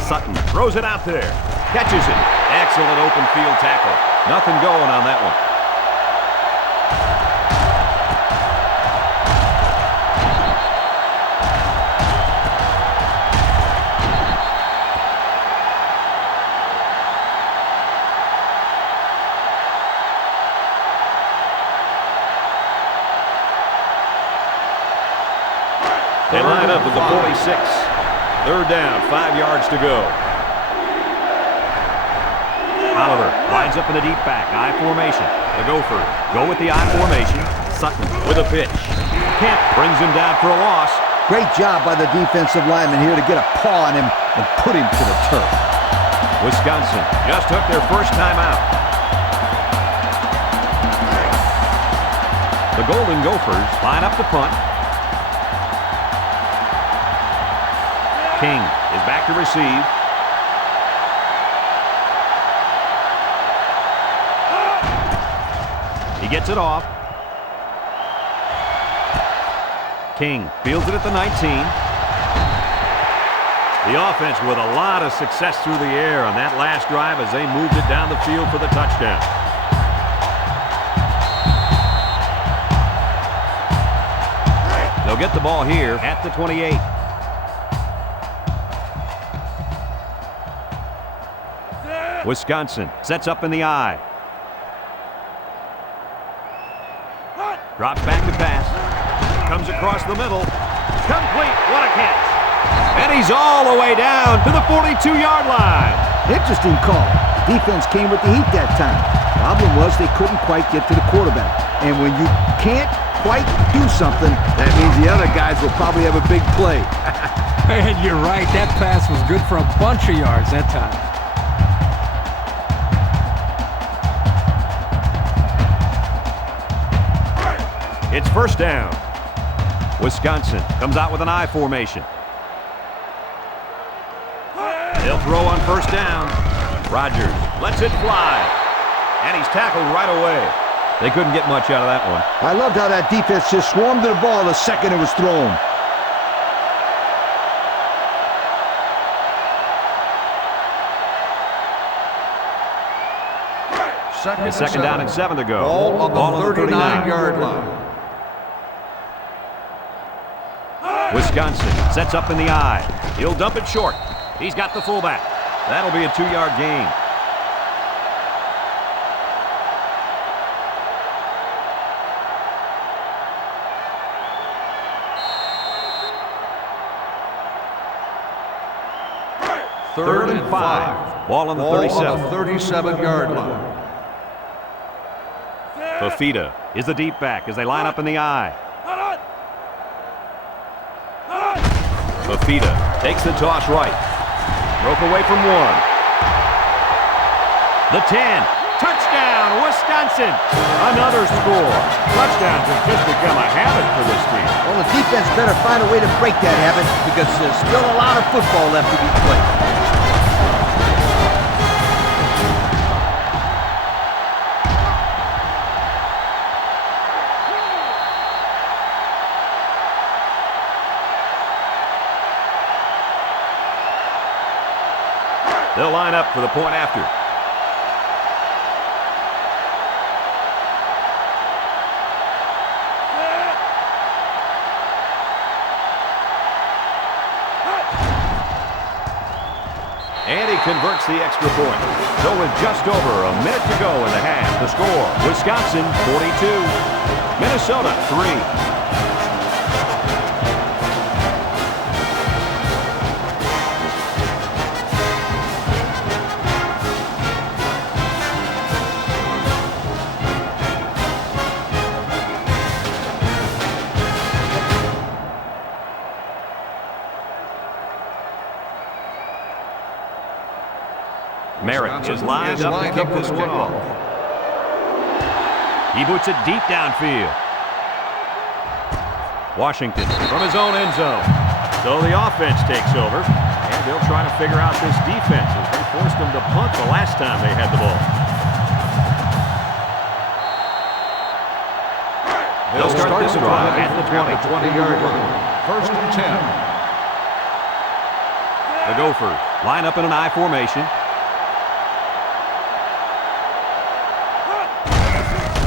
Sutton throws it out there. Catches it. Excellent open field tackle. Nothing going on that one. They line up with the 46. Third down, 5 yards to go. Oliver lines up in the deep back, I formation. The Gophers go with the I formation. Sutton with a pitch. Kemp brings him down for a loss. Great job by the defensive lineman here to get a paw on him and put him to the turf. Wisconsin just took their first time out. The Golden Gophers line up to punt. King is back to receive. He gets it off. King fields it at the 19. The offense with a lot of success through the air on that last drive as they moved it down the field for the touchdown. They'll get the ball here at the 28. Wisconsin sets up in the I. Drops back to pass. Comes across the middle. Complete. What a catch. And he's all the way down to the 42-yard line. Interesting call. Defense came with the heat that time. Problem was they couldn't quite get to the quarterback. And when you can't quite do something, that means the other guys will probably have a big play. And you're right. That pass was good for a bunch of yards that time. It's first down. Wisconsin comes out with an I formation. They'll throw on first down. Rodgers lets it fly. And he's tackled right away. They couldn't get much out of that one. I loved how that defense just swarmed to the ball the second it was thrown. It's second down and 7 to go. Ball on the 39-yard line. Wisconsin sets up in the I. He'll dump it short. He's got the fullback. That'll be a 2-yard gain. Third and 5. Ball on the 37. On the 37-yard line. Fafita is the deep back as they line up in the I. Fafita takes the toss right. Broke away from 1. The 10. Touchdown, Wisconsin. Another score. Touchdowns have just become a habit for this team. Well, the defense better find a way to break that habit because there's still a lot of football left to be played. They'll line up for the point after. And he converts the extra point. So with just over a minute to go in the half, the score, Wisconsin 42, Minnesota 3. Merritt is lined up to kick this one off. He boots it deep downfield. Washington from his own end zone. So the offense takes over, and they'll try to figure out this defense as they forced them to punt the last time they had the ball. They'll start this drive at the 20-yard line. First and 10. The Gophers line up in an I formation.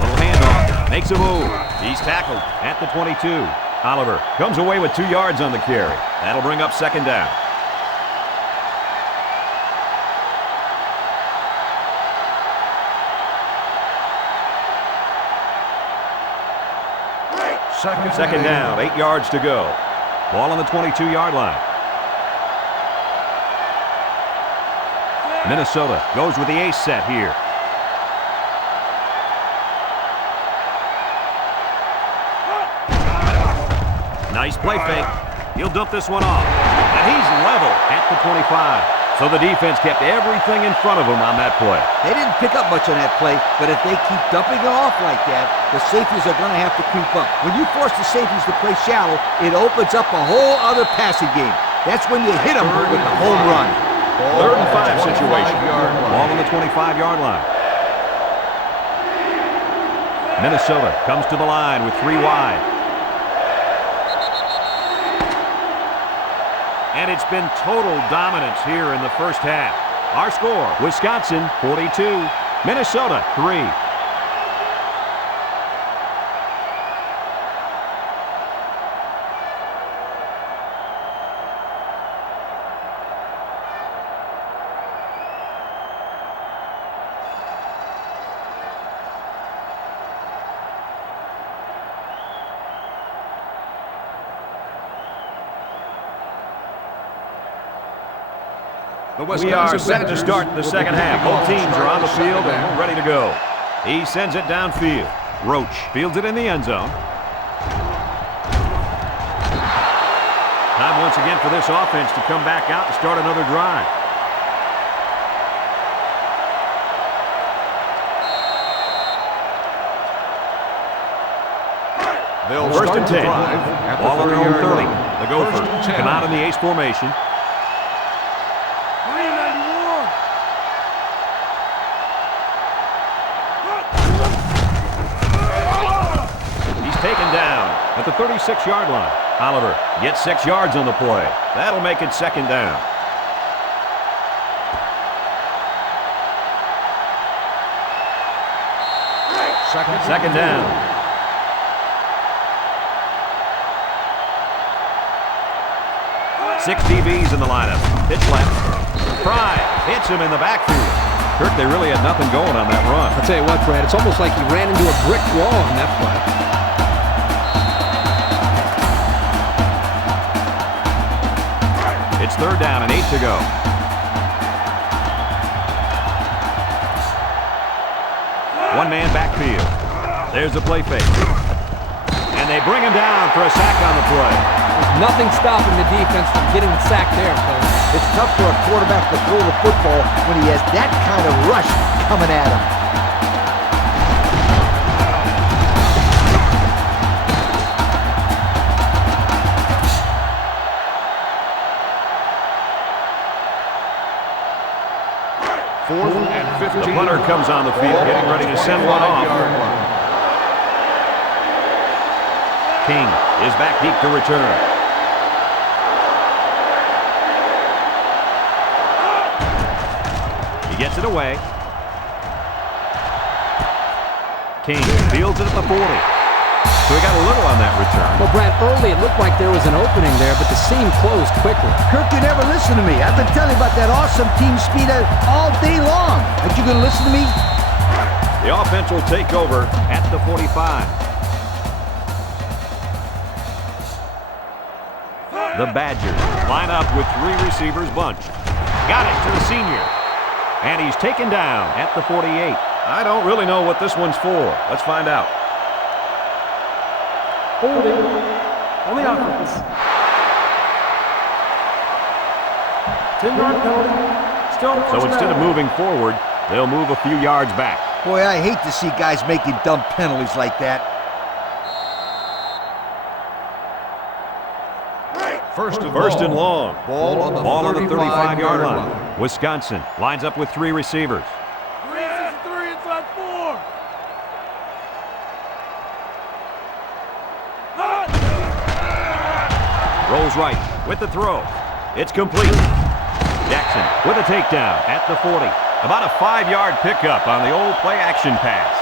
Little handoff. Makes a move. He's tackled at the 22. Oliver comes away with 2 yards on the carry. That'll bring up second down. Second down, 8 yards to go. Ball on the 22-yard line. Minnesota goes with the ace set here. Nice play fake. He'll dump this one off. And he's level at the 25. So the defense kept everything in front of them on that play. They didn't pick up much on that play, but if they keep dumping it off like that, the safeties are going to have to creep up. When you force the safeties to play shallow, it opens up a whole other passing game. That's when you hit them with the home run. Third and 5 situation. Ball on the 25-yard line. Minnesota comes to the line with 3 wide. And it's been total dominance here in the first half. Our score, Wisconsin 42, Minnesota 3. We are set to start the second half. Both teams are on the field and ready to go. He sends it downfield. Roach fields it in the end zone. Time once again for this offense to come back out and start another drive. First and 10. Ball on their own 30. The Gophers come out in the ace formation. Taken down at the 36-yard line. Oliver gets 6 yards on the play. That'll make it second down. Second down. Six DBs in the lineup. Pitch left. Fry hits him in the backfield. Kirk, they really had nothing going on that run. I'll tell you what, Brad, it's almost like he ran into a brick wall on that play. It's third down and 8 to go. One man backfield. There's a play fake. And they bring him down for a sack on the play. There's nothing stopping the defense from getting the sack there, folks. It's tough for a quarterback to throw the football when he has that kind of rush coming at him. Fourth and 15. The punter comes on the field, getting ready to send one off. King is back deep to return. He gets it away. King fields it at the 40. So he got a little on that return. Well, Brad, early it looked like there was an opening there, but the seam closed quickly. Kirk, you never listen to me. I've been telling you about that awesome team speed all day long. Aren't you going to listen to me? The offense will take over at the 45. The Badgers line up with 3 receivers bunched. Got it to the senior. And he's taken down at the 48. I don't really know what this one's for. Let's find out. Holding on the offense. 10-yard penalty. Still So instead of moving forward, they'll move a few yards back. Boy, I hate to see guys making dumb penalties like that. First and long. Ball on the 35-yard line. Wisconsin lines up with 3 receivers. 3 inside 4. Rolls right with the throw. It's complete. Jackson with a takedown at the 40. About a 5-yard pickup on the old play-action pass.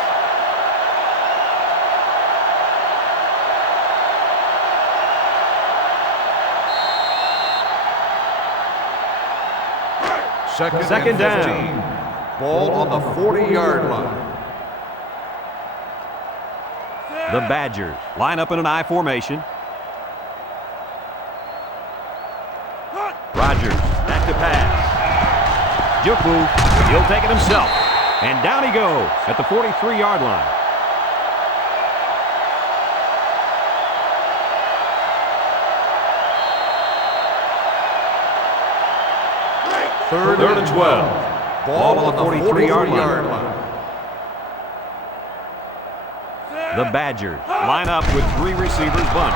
Second down. 15. Ball on the 40-yard line. The Badgers line up in an I formation. Rodgers back to pass. Juke move. He'll take it himself. And down he goes at the 43-yard line. Third and 12. Ball on the 43-yard line. The Badgers line up with 3 receivers bunch.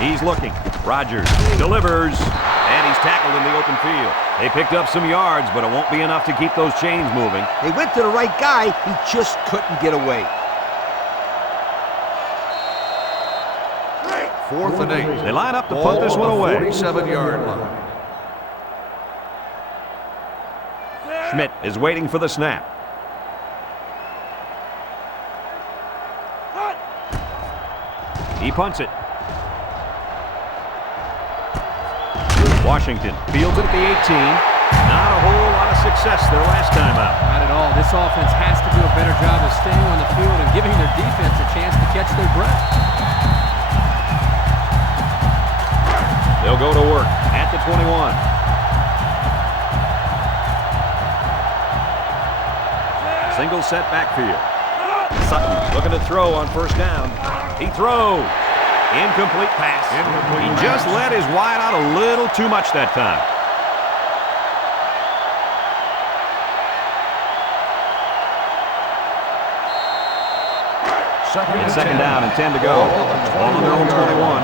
He's looking. Rodgers delivers. And he's tackled in the open field. They picked up some yards, but it won't be enough to keep those chains moving. They went to the right guy. He just couldn't get away. 4th and 8. They line up to punt this one away. 47-yard line. Schmidt is waiting for the snap. He punts it. Washington fields it at the 18. Not a whole lot of success their last time out. Not at all. This offense has to do a better job of staying on the field and giving their defense a chance to catch their breath. They'll go to work at the 21. Single set backfield. Sutton looking to throw on first down. He throws. Incomplete pass. He just let his wide out a little too much that time. Second down and 10 to go. Ball on their own 21.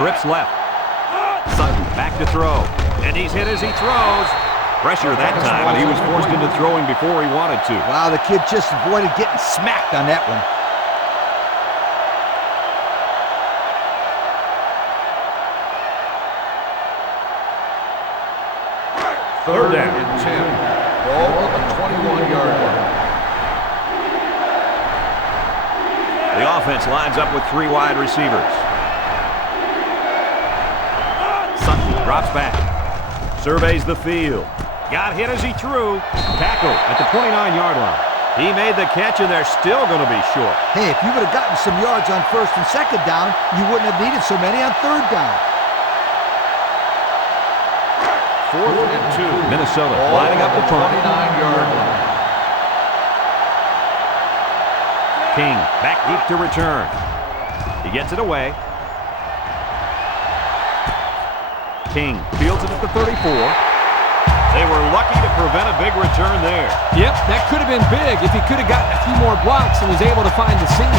Trips left. Sutton back to throw. And he's hit as he throws. Pressure that time, and he was forced into throwing before he wanted to. Wow, the kid just avoided getting smacked on that one. Third down and 10. Ball on the 21-yard line. The offense lines up with 3 wide receivers. Sutton drops back. Surveys the field. Got hit as he threw. Tackle at the 29-yard line. He made the catch, and they're still going to be short. Hey, if you would have gotten some yards on first and second down, you wouldn't have needed so many on third down. 4th and 2. Minnesota lining up the punt. 29-yard line. King back deep to return. He gets it away. King fields it at the 34. They were lucky to prevent a big return there. Yep, that could have been big if he could have gotten a few more blocks and was able to find the seam.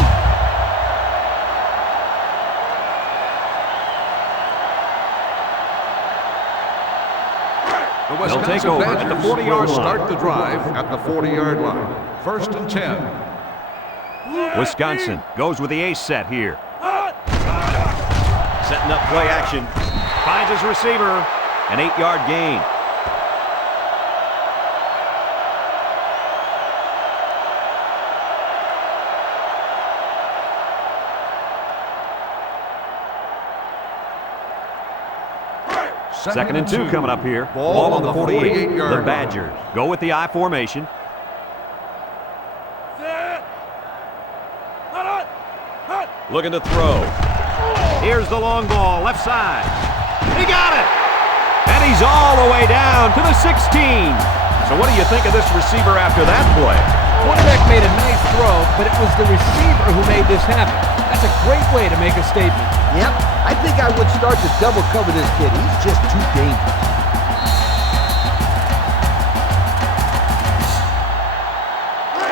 The They'll take Wisconsin over at the Badgers 40-yard will line. start the drive at the 40-yard line. 1st and 10. Wisconsin goes with the ace set here. Setting up play action. Finds his receiver. An 8-yard gain. Second and 2 coming up here. Ball on the 48. 48-yard The line. Badgers go with the I formation. Looking to throw. Here's the long ball, left side. He got it! And he's all the way down to the 16. So what do you think of this receiver after that play? Quarterback made a nice throw, but it was the receiver who made this happen. That's a great way to make a statement. Yep, I think I would start to double cover this kid. He's just too dangerous.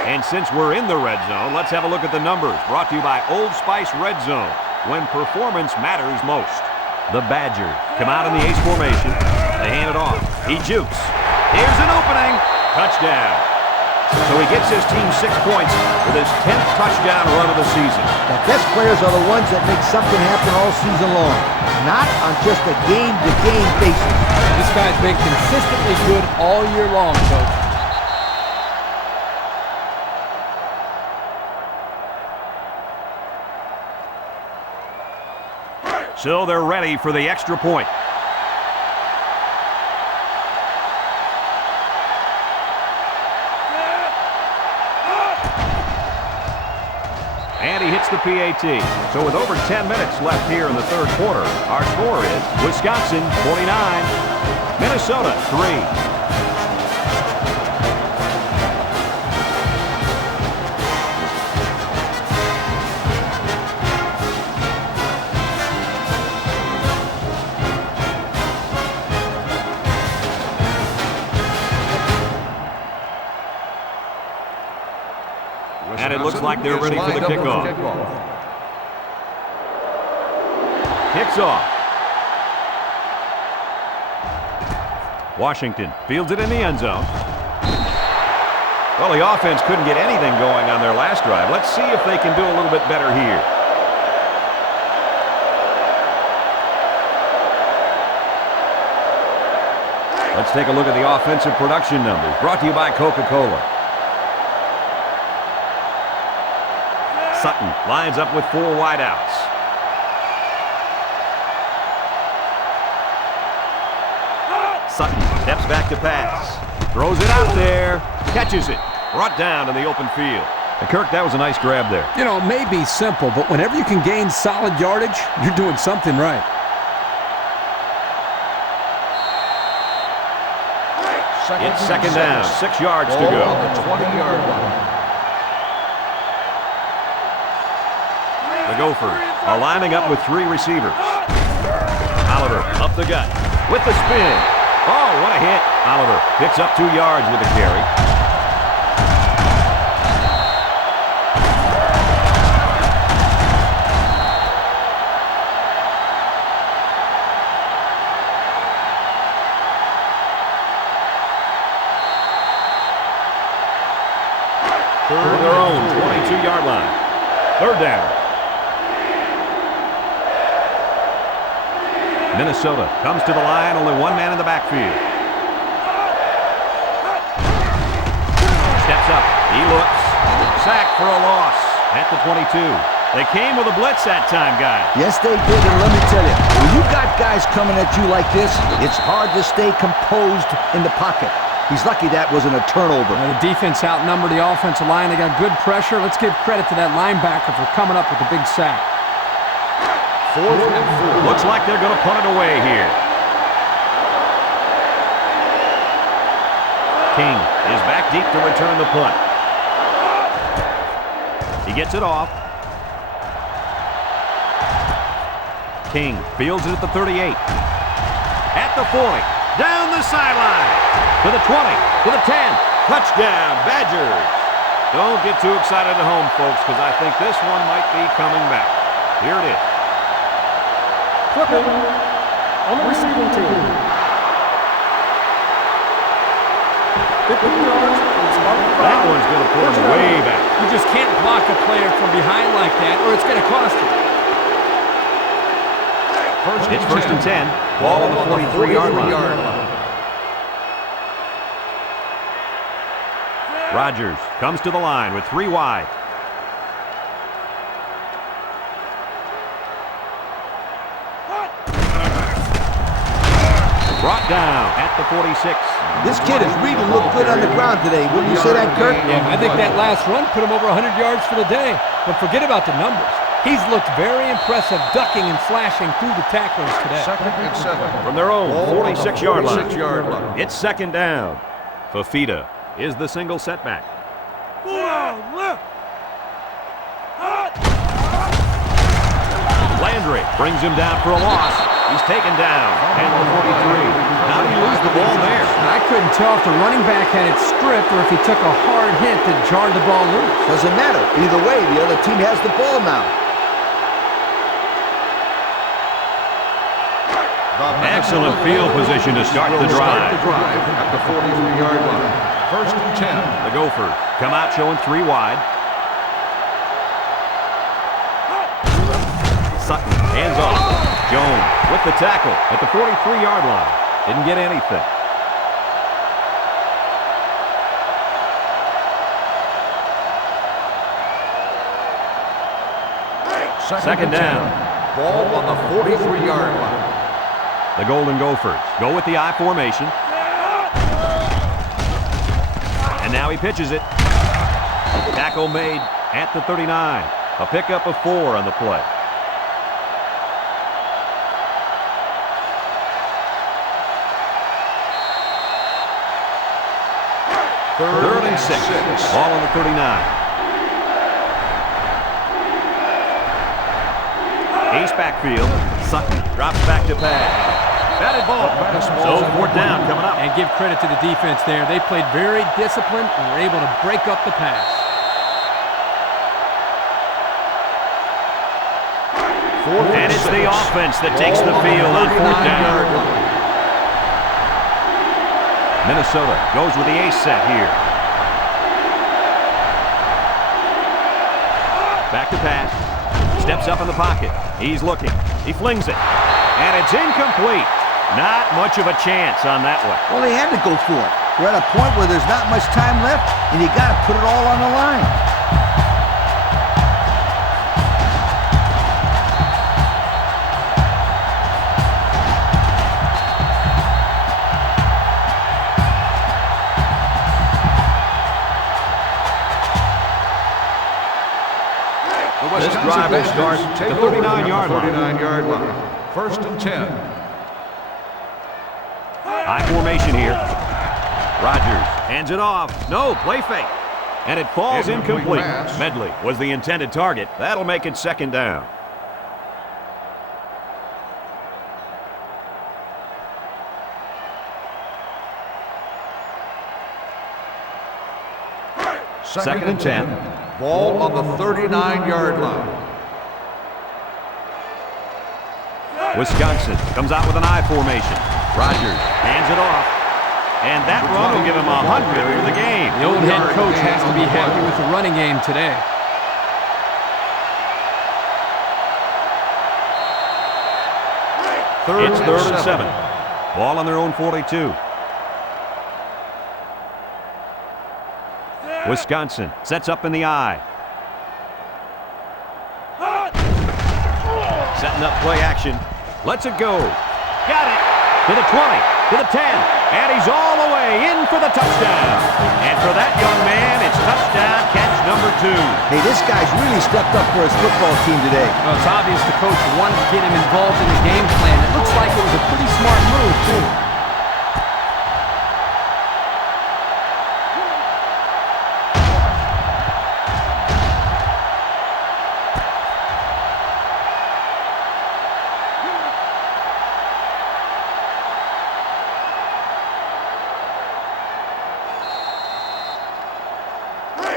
And since we're in the red zone, let's have a look at the numbers. Brought to you by Old Spice Red Zone, when performance matters most. The Badgers come out in the ace formation. They hand it off. He jukes. Here's an opening. Touchdown. So he gets his team 6 points with his 10th touchdown run of the season. The best players are the ones that make something happen all season long, not on just a game-to-game basis. This guy's been consistently good all year long, Coach. So they're ready for the extra point. And he hits the PAT. So with over 10 minutes left here in the third quarter, our score is Wisconsin 49, Minnesota 3. And it looks like they're ready for the kickoff. Kicks off. Washington fields it in the end zone. Well, the offense couldn't get anything going on their last drive. Let's see if they can do a little bit better here. Let's take a look at the offensive production numbers, brought to you by Coca-Cola. Sutton lines up with 4 wideouts. Sutton steps back to pass. Throws it out there. Catches it. Brought down in the open field. And Kirk, that was a nice grab there. You know, it may be simple, but whenever you can gain solid yardage, you're doing something right. It's second down. 6 yards to go. On the 20-yard line. The Gophers are lining up with 3 receivers. Oliver up the gut with the spin. Oh, what a hit. Oliver picks up 2 yards with the carry. Third their own 22-yard line. Third down. Minnesota comes to the line, only 1 man in the backfield. Steps up, he looks, sacked for a loss at the 22. They came with a blitz that time, guys. Yes, they did, and let me tell you, when you got guys coming at you like this, it's hard to stay composed in the pocket. He's lucky that wasn't a turnover. The defense outnumbered the offensive line. They got good pressure. Let's give credit to that linebacker for coming up with the big sack. 4th and 4. Looks like they're going to punt it away here. King is back deep to return the punt. He gets it off. King fields it at the 38. At the 40. Down the sideline. To the 20. To the 10. Touchdown, Badgers. Don't get too excited at home, folks, because I think this one might be coming back. Here it is. Flipping on the receiving team. 15 yards. That one's going to put him way back. You just can't block a player from behind like that, or it's going to cost you. It's first and 10. Ball on the 43-yard line. Rodgers comes to the line with 3 wide. Brought down at the 46. This kid has really looked good on the ground today. Wouldn't you say that, Kirk? Yeah, I think that last run put him over 100 yards for the day. But forget about the numbers. He's looked very impressive ducking and slashing through the tacklers today. 2nd and 7. From their own 46-yard line. It's second down. Fafita is the single setback. Landry brings him down for a loss. He's taken down at the 43. How do you lose the ball there? I couldn't tell if the running back had it stripped or if he took a hard hit that jarred the ball loose. Doesn't matter. Either way, the other team has the ball now. Excellent field position to start the drive. At the 43-yard line. First and 10. The Gophers come out showing 3 wide. Sutton hands off. Jones with the tackle at the 43-yard line. Didn't get anything. Second down. Ball on the 43-yard line. The Golden Gophers go with the I formation. And now he pitches it. Tackle made at the 39. A pickup of 4 on the play. Third and 6. Ball on the 39. Ace backfield. Sutton drops back to pass. Batted ball. So 4th down coming up. And give credit to the defense there. They played very disciplined and were able to break up the pass. And it's the offense that takes the field on 4th down. Minnesota goes with the ace set here. Back to pass. Steps up in the pocket. He's looking. He flings it. And it's incomplete. Not much of a chance on that one. Well, they had to go for it. We're at a point where there's not much time left, and you got to put it all on the line. This drive will start at the 39-yard line. 39-yard line. First and 10. High formation here. Rodgers hands it off. No, play fake. And it falls incomplete. Pass. Medley was the intended target. That'll make it 2nd down. Second and 10. Ball on the 39-yard line. Wisconsin comes out with an I formation. Rodgers hands it off. And that run will give him 100 for the game. The old head coach has to be happy with the running game today. It's 3rd and 7. Ball on their own 42. Wisconsin sets up in the I. Setting up play action. Lets it go. Got it. To the 20. To the 10. And he's all the way in for the touchdown. And for that young man, it's touchdown catch number 2. Hey, this guy's really stepped up for his football team today. Well, it's obvious the coach wanted to get him involved in the game plan. It looks like it was a pretty smart move, too.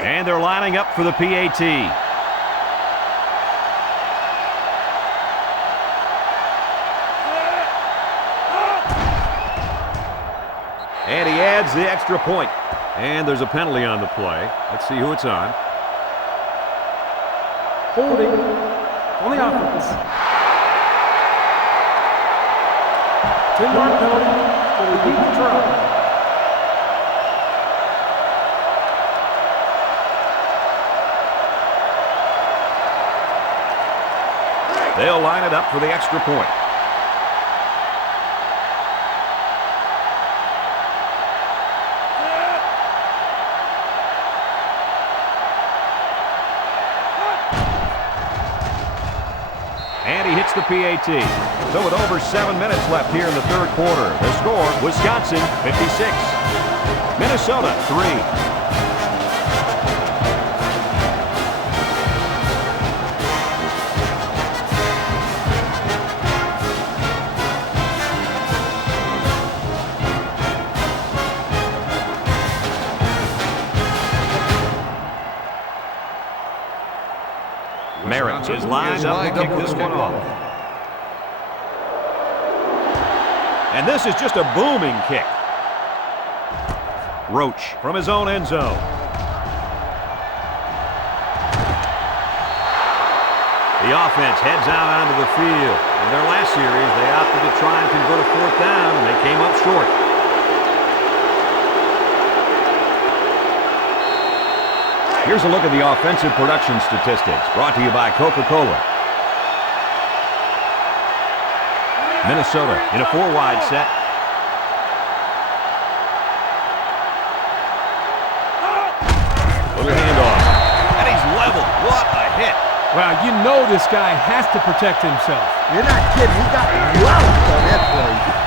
And they're lining up for the PAT. And he adds the extra point. And there's a penalty on the play. Let's see who it's on. Holding on the offense. 10-yard penalty for repeat the try. They'll line it up for the extra point. And he hits the PAT. So with over 7 minutes left here in the 3rd quarter, the score, Wisconsin 56, Minnesota 3. Merritt is lined up to kick this one off. And this is just a booming kick. Roach from his own end zone. The offense heads out onto the field. In their last series, they opted to try and convert a 4th down, and they came up short. Here's a look at the offensive production statistics, brought to you by Coca-Cola. Minnesota in a 4-wide set. Little handoff. And he's leveled. What a hit. Well, you know this guy has to protect himself. You're not kidding. He got walloped on that play.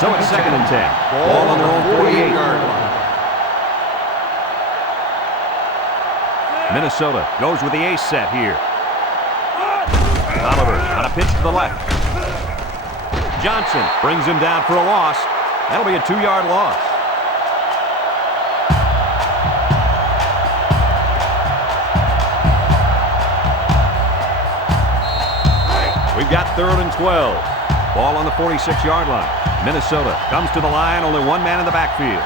So it's 2nd and 10. Ball on their own 48-yard line. Minnesota goes with the ace set here. Oliver on a pitch to the left. Johnson brings him down for a loss. That'll be a 2-yard loss. We've got 3rd and 12. Ball on the 46-yard line. Minnesota comes to the line, only one man in the backfield.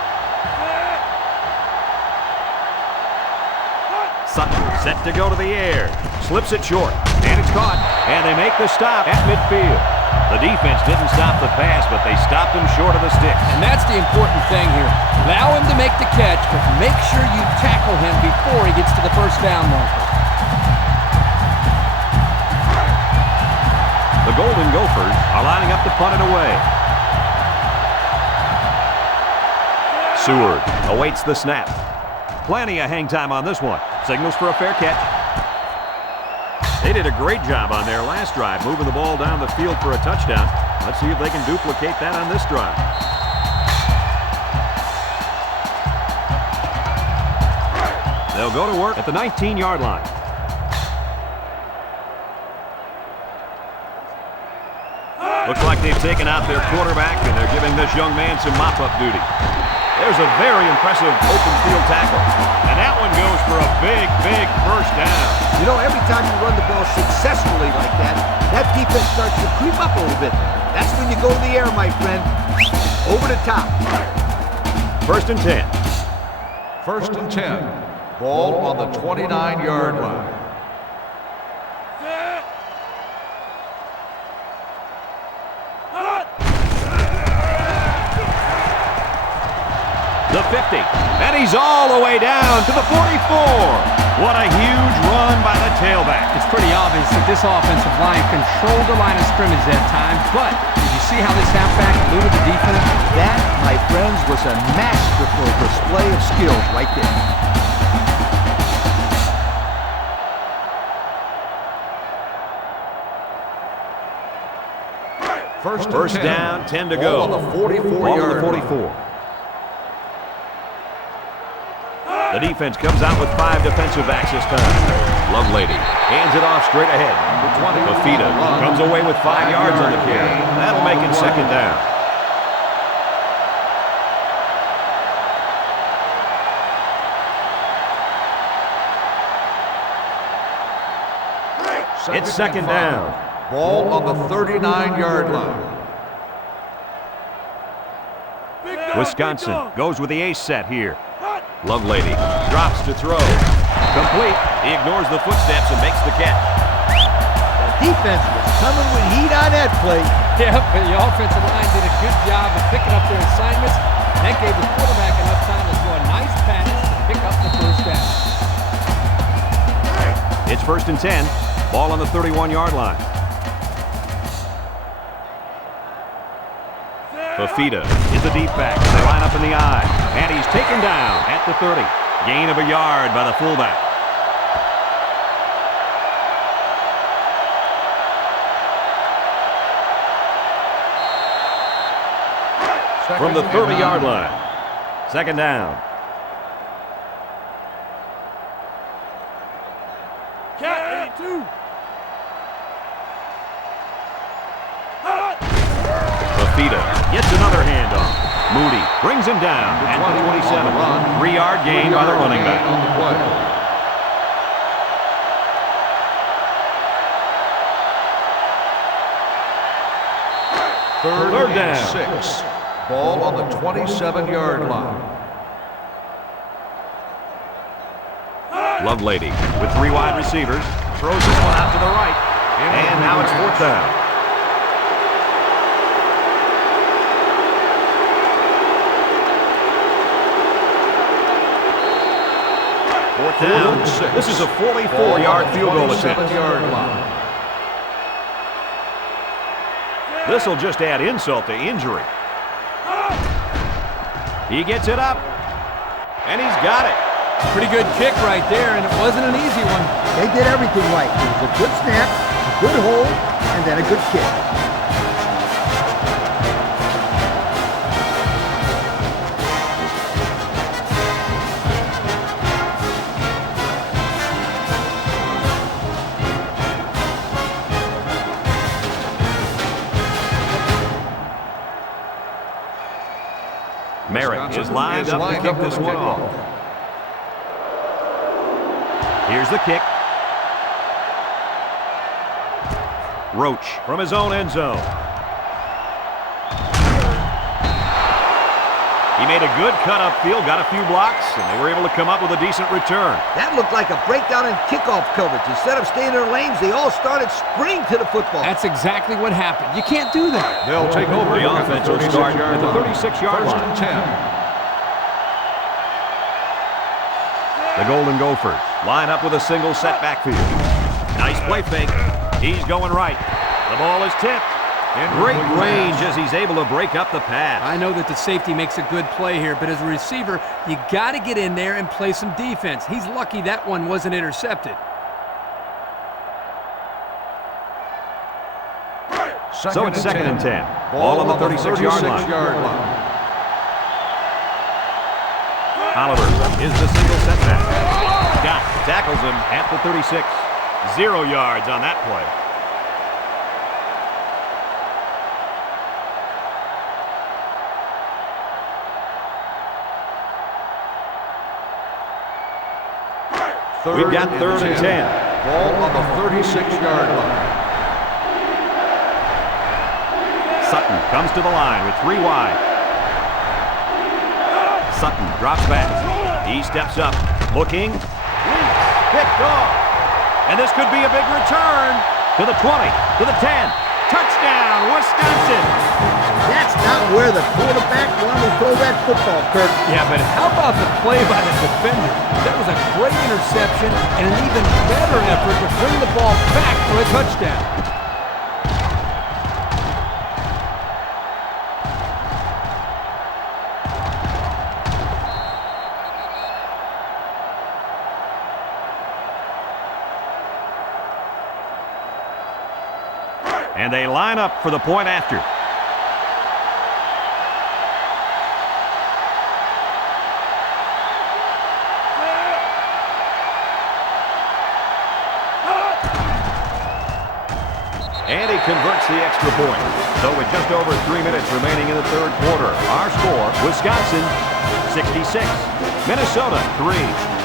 Sutton set to go to the air. Slips it short, and it's caught. And they make the stop at midfield. The defense didn't stop the pass, but they stopped him short of the sticks. And that's the important thing here. Allow him to make the catch, but make sure you tackle him before he gets to the 1st down marker. The Golden Gophers are lining up to punt it away. Seward awaits the snap. Plenty of hang time on this one. Signals for a fair catch. They did a great job on their last drive, moving the ball down the field for a touchdown. Let's see if they can duplicate that on this drive. They'll go to work at the 19-yard line. Looks like they've taken out their quarterback, and they're giving this young man some mop-up duty. There's a very impressive open field tackle. And that one goes for a big, big 1st down. You know, every time you run the ball successfully like that, that defense starts to creep up a little bit. That's when you go to the air, my friend. Over the top. 1st and 10. 1st and 10. Ball on the 29-yard line. The 50, and he's all the way down to the 44. What a huge run by the tailback. It's pretty obvious that this offensive line controlled the line of scrimmage that time, but did you see how this halfback eluded the defense? That, my friends, was a masterful display of skills right there. First down, 10 to go. On the 44-yard line. 44. The defense comes out with 5 defensive backs this time. Lovelady hands it off straight ahead. Mafita comes away with 5 yards on the carry. That'll make it 2nd down. It's 2nd down. Ball on the 39-yard line. Wisconsin goes with the ace set here. Lovelady drops to throw. Complete. He ignores the footsteps and makes the catch. The defense was coming with heat on that play. Yeah, but the offensive line did a good job of picking up their assignments. And that gave the quarterback enough time to throw a nice pass to pick up the 1st down. It's 1st and 10. Ball on the 31-yard line. Fafita is the deep back. They line up in the I. And he's taken down at the 30. Gain of a yard by the fullback. From the 30-yard line. 2nd down. Cat 82. Fafita gets another handoff. brings him down at the 27. Run. 3-yard gain by the running back. On the play. Third down. 6. Ball on the 27-yard line. Lovelady with 3 wide receivers. Throws this one out to the right. And now it's 4th down. Fourth down. This is a 44-yard field goal attempt. 7-yard line. This will just add insult to injury. He gets it up. And he's got it. Pretty good kick right there, and it wasn't an easy one. They did everything right. It was a good snap, a good hold, and then a good kick. Merritt is lined up to kick this one off. Here's the kick. Roach from his own end zone. He made a good cut upfield, got a few blocks, and they were able to come up with a decent return. That looked like a breakdown in kickoff coverage. Instead of staying in their lanes, they all started sprinting to the football. That's exactly what happened. You can't do that. They'll take over. The offense will start at the 36-yard line. 1st and 10. The Golden Gophers line up with a single set backfield. Nice play fake. He's going right. The ball is tipped. Great range as he's able to break up the pass. I know that the safety makes a good play here, but as a receiver, you got to get in there and play some defense. He's lucky that one wasn't intercepted. So it's 2nd and 10. Ball on the 36-yard line. Oliver is the single setback. Scott tackles him at the 36. 0 yards on that play. We've got 3rd and 10. Ball on the 36-yard line. Sutton comes to the line with 3 wide. Sutton drops back. He steps up, looking, leaps, picked off. And this could be a big return to the 20, to the 10. Touchdown, Wisconsin! That's not where the quarterback wanted to throw that football, Kirk. Yeah, but how about the play by the defender? That was a great interception and an even better effort to bring the ball back for a touchdown. And they line up for the point after. And he converts the extra point. So with just over 3 minutes remaining in the 3rd quarter, our score, Wisconsin 66, Minnesota 3.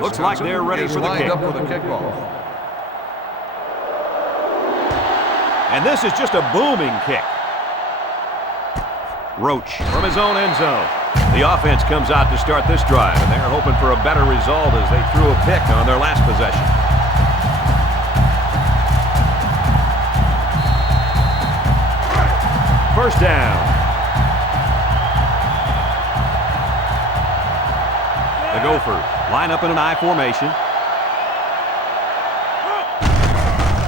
Looks like they're ready for the kick. Up for the kickoff. And this is just a booming kick. Roach from his own end zone. The offense comes out to start this drive, and they're hoping for a better result as they threw a pick on their last possession. First down. The Gophers line up in an I formation.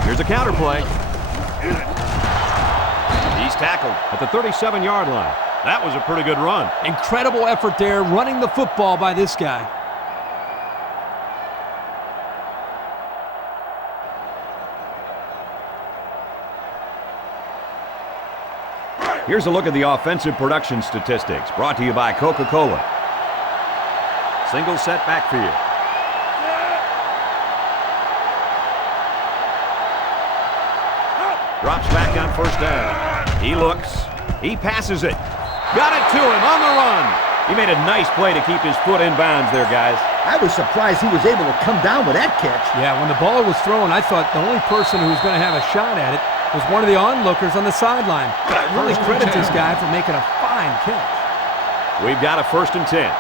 Here's a counter play. He's tackled at the 37-yard line. That was a pretty good run. Incredible effort there, running the football by this guy. Here's a look at the offensive production statistics, brought to you by Coca-Cola. Single set backfield. Drops back on first down. He looks. He passes it. Got it to him on the run. He made a nice play to keep his foot in bounds there, guys. I was surprised he was able to come down with that catch. Yeah, when the ball was thrown, I thought the only person who was going to have a shot at it was one of the onlookers on the sideline. But I really credit this guy for making a fine catch. We've got a 1st and 10.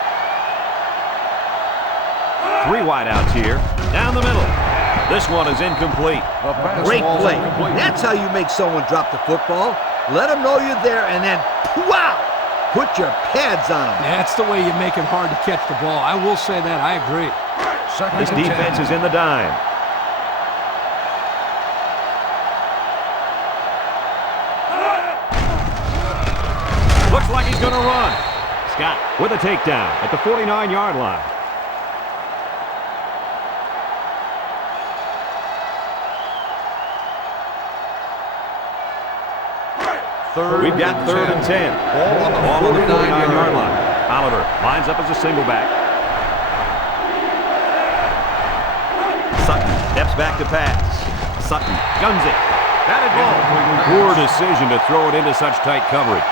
3 wideouts here. Down the middle. This one is incomplete. Great play. That's how you make someone drop the football. Let them know you're there, and then, wow, put your pads on them. That's the way you make it hard to catch the ball. I will say that. I agree. This defense is in the dime. Looks like he's going to run. Scott with a takedown at the 49-yard line. We've got 3rd and 10. Ball on the 49-yard line. Oliver lines up as a single back. Sutton steps back to pass. Sutton guns it. Batted ball. Poor decision to throw it into such tight coverage.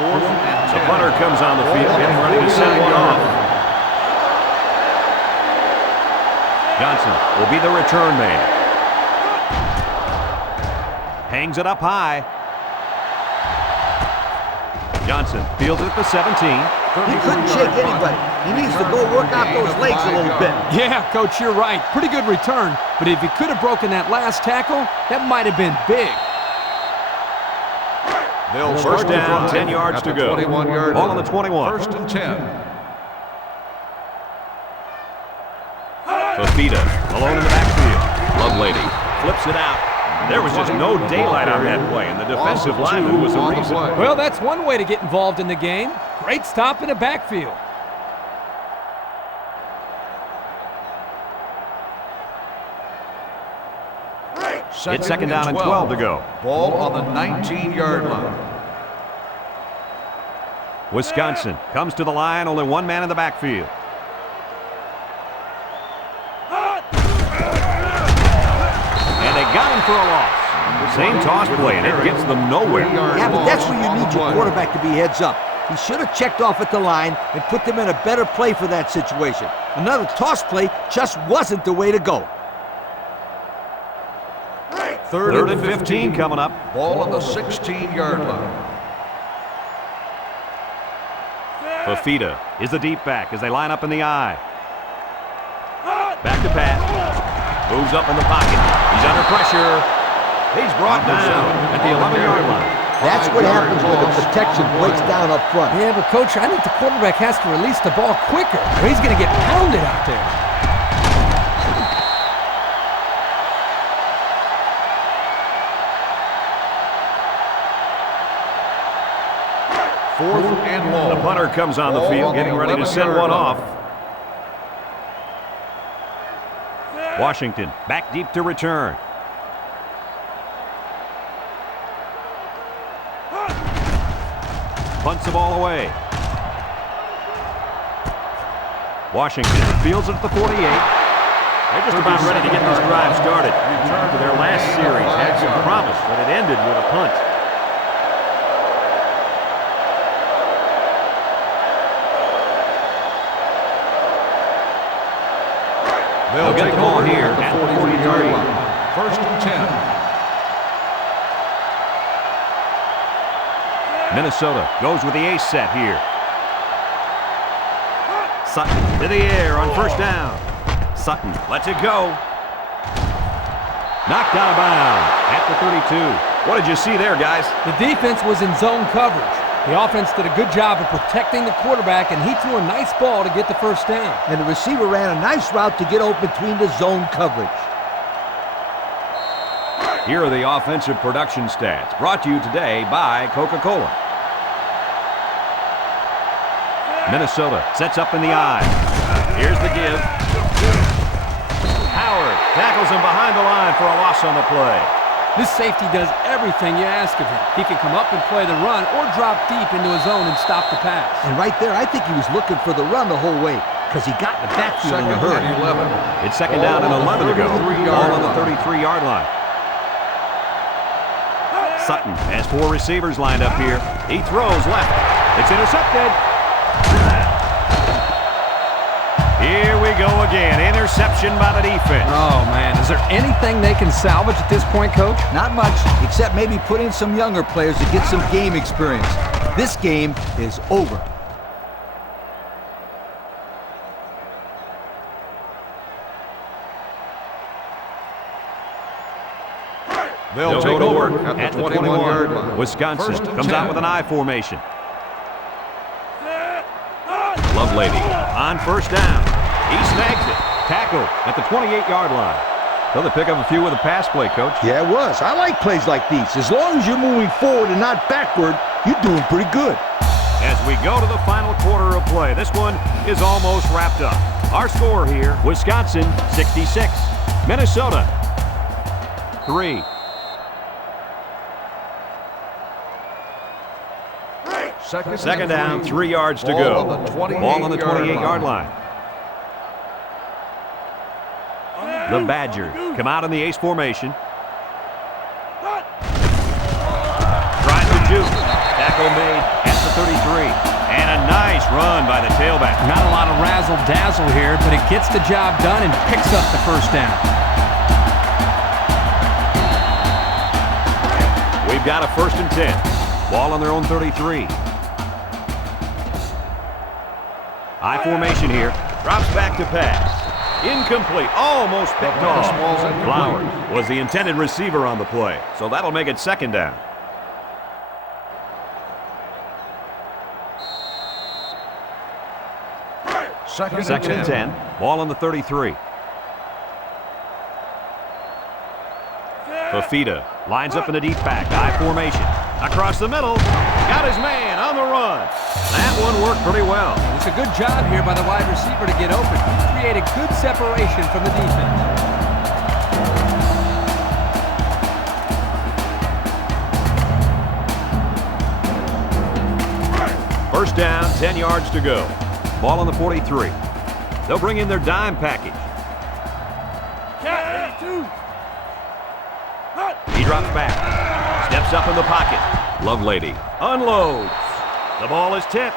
The punter comes on the field, getting ready to send one off. Johnson will be the return man. Hangs it up high. Johnson fields it at the 17. He couldn't shake anybody. He needs to go work out those legs a little bit. Yeah, Coach, you're right. Pretty good return. But if he could have broken that last tackle, that might have been big. First down, 10 yards to go. Ball on the 21. 1st and 10. Fafita alone in the backfield. Lovelady flips it out. There was just no daylight on that play, and the defensive lineman was the reason. Well, that's one way to get involved in the game. Great stop in the backfield. It's 2nd down and 12 to go. Ball on the 19-yard line. Wisconsin comes to the line, only one man in the backfield. And they got him for a loss. Same toss play, and it gets them nowhere. Yeah, but that's where you need your quarterback to be heads up. He should have checked off at the line and put them in a better play for that situation. Another toss play just wasn't the way to go. 3rd and 15 coming up. Ball on the 16-yard line. Fafita is the deep back as they line up in the I. Back to pass. Moves up in the pocket. He's under pressure. He's brought down at the 11-yard line. That's what happens when the protection breaks down up front. Yeah, but Coach, I think the quarterback has to release the ball quicker, or he's going to get pounded out there. 4th and long. The punter comes on the field, getting ready to send one off. Washington back deep to return. Punts the ball away. Washington fields it at the 48. They're just about ready to get this drive started. Their last series had some promise, but it ended with a punt. They'll get the ball here at the 43-yard line. 1st and 10. Minnesota goes with the ace set here. Sutton to the air on 1st down. Sutton lets it go. Knocked out of bounds at the 32. What did you see there, guys? The defense was in zone coverage. The offense did a good job of protecting the quarterback, and he threw a nice ball to get the 1st down. And the receiver ran a nice route to get open between the zone coverage. Here are the offensive production stats, brought to you today by Coca-Cola. Minnesota sets up in the I. Here's the give. Howard tackles him behind the line for a loss on the play. This safety does everything you ask of him. He can come up and play the run or drop deep into his zone and stop the pass. And right there, I think he was looking for the run the whole way because he got in the backfield in a hurry. Second and 11. It's second down and 11 to go. 33-yard Ball on the line. 33-yard line. Sutton has 4 receivers lined up here. He throws left. It's intercepted. Here we go again. Interception by the defense. Oh, man. Is there anything they can salvage at this point, Coach? Not much, except maybe put in some younger players to get some game experience. This game is over. They'll take over at the 21-yard line. Wisconsin First and comes 10. out with an I formation. Lovelady on first down. He snags it. Tackle at the 28-yard line. So they pick up a few with a pass play, Coach. Yeah, it was. I like plays like these. As long as you're moving forward and not backward, you're doing pretty good. As we go to the final quarter of play, this one is almost wrapped up. Our score here, Wisconsin 66, Minnesota 3. Second down, 3 yards to go. Ball on the 28-yard line. The Badgers come out in the ace formation. Tries to juke. Tackle made at the 33. And a nice run by the tailback. Not a lot of razzle-dazzle here, but it gets the job done and picks up the first down. We've got a 1st and 10. Ball on their own 33. I formation here. Drops back to pass. Incomplete. Almost picked off. Flowers was the intended receiver on the play, so that'll make it second down. Second and 10. Ball on the 33. Fafita lines up in the deep back. I formation. Across the middle. Got his man on the run. That one worked pretty well. It's a good job here by the wide receiver to get open. He created good separation from the defense. First down, 10 yards to go. Ball on the 43. They'll bring in their dime package. He drops back. Steps up in the pocket. Lovelady unloads. The ball is tipped.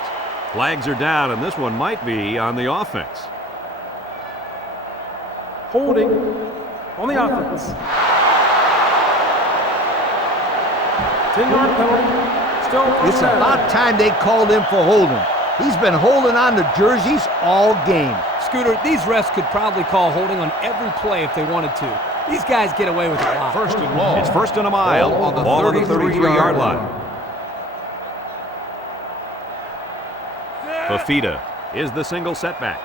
Flags are down, and this one might be on the offense. Holding on the offense. 10-yard penalty. Still first It's down. about time they called him for holding. He's been holding on to jerseys all game. Scooter, these refs could probably call holding on every play if they wanted to. These guys get away with a lot. First and long. It's first and a mile. Ball on the 33-yard line. Fafita is the single setback.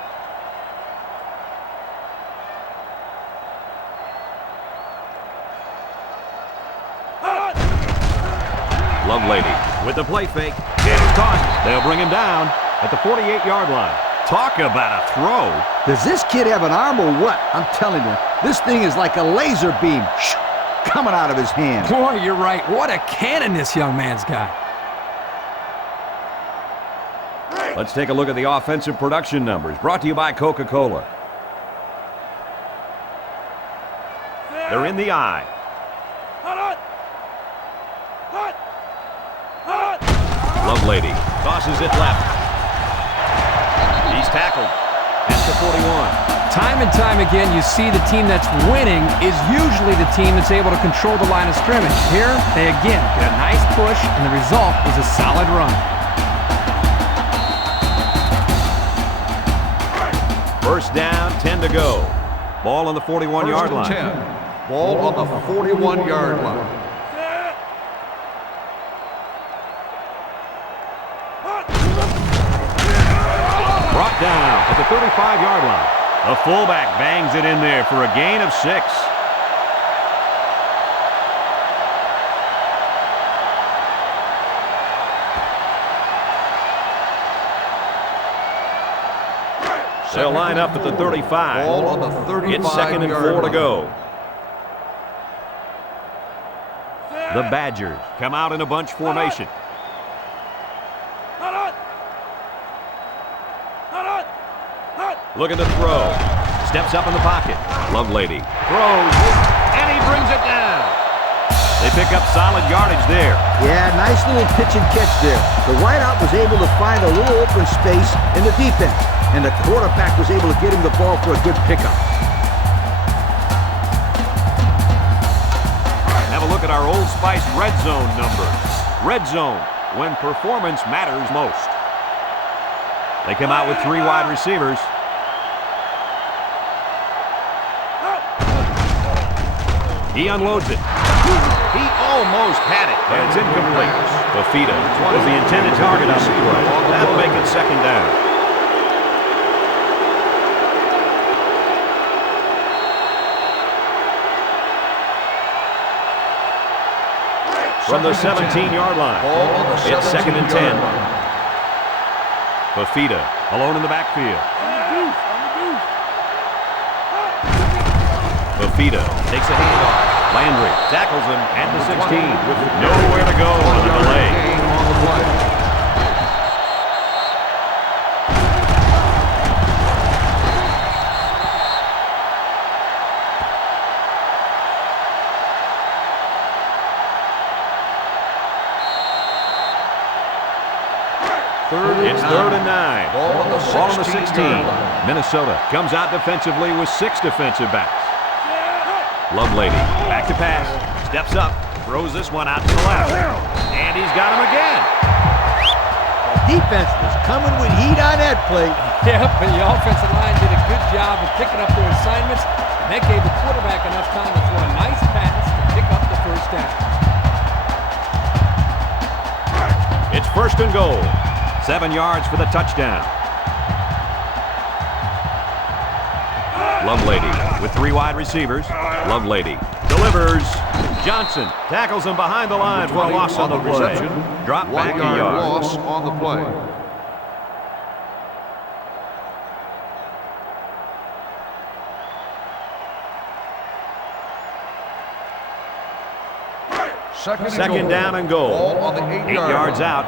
Lovelady with the play fake. It's caught. They'll bring him down at the 48-yard line. Talk about a throw. Does this kid have an arm or what? I'm telling you, this thing is like a laser beam coming out of his hand. Boy, you're right. What a cannon this young man's got. Let's take a look at the offensive production numbers, brought to you by Coca-Cola. They're in the eye. Lovelady tosses it left. He's tackled at the 41. Time and time again, you see the team that's winning is usually the team that's able to control the line of scrimmage. Here, they again get a nice push, and the result is a solid run. First down, 10 to go. Ball on the 41-yard line. 10. Ball on the 41-yard line. Brought down at the 35-yard line. The fullback bangs it in there for a gain of 6. They'll line up at the 35. Ball on the 35-yard It's 2nd and 4 to go. The Badgers come out in a bunch formation. Looking to throw. Steps up in the pocket. Lovelady throws, and he brings it down. They pick up solid yardage there. Yeah, nice little pitch and catch there. The wideout was able to find a little open space in the defense, and the quarterback was able to get him the ball for a good pickup. Have a look at our Old Spice red zone numbers. Red zone, when performance matters most. They come out with 3 wide receivers. He unloads it. He almost had it, but it's incomplete. Fafita was the intended target on the play. That'll make it 2nd down. From the 17-yard line, it's 2nd and 10. Fafita alone in the backfield. Fafita takes a handoff. Landry tackles him at the 16 with nowhere to go on the delay. It's 3rd and 9. Ball on the 16. Minnesota comes out defensively with 6 defensive backs. Lovelady back to pass. Steps up. Throws this one out to the left. And he's got him again. The defense was coming with heat on that play. Yep, but the offensive line did a good job of picking up their assignments, and that gave the quarterback enough time to throw a nice pass to pick up the 1st down. It's 1st and goal. 7 yards for the touchdown. Lovelady with 3 wide receivers. Lovelady delivers. Johnson tackles him behind the line for a loss on the play. Drop back a yard. Loss on the play. Second down and goal. Ball on the 8 yards out.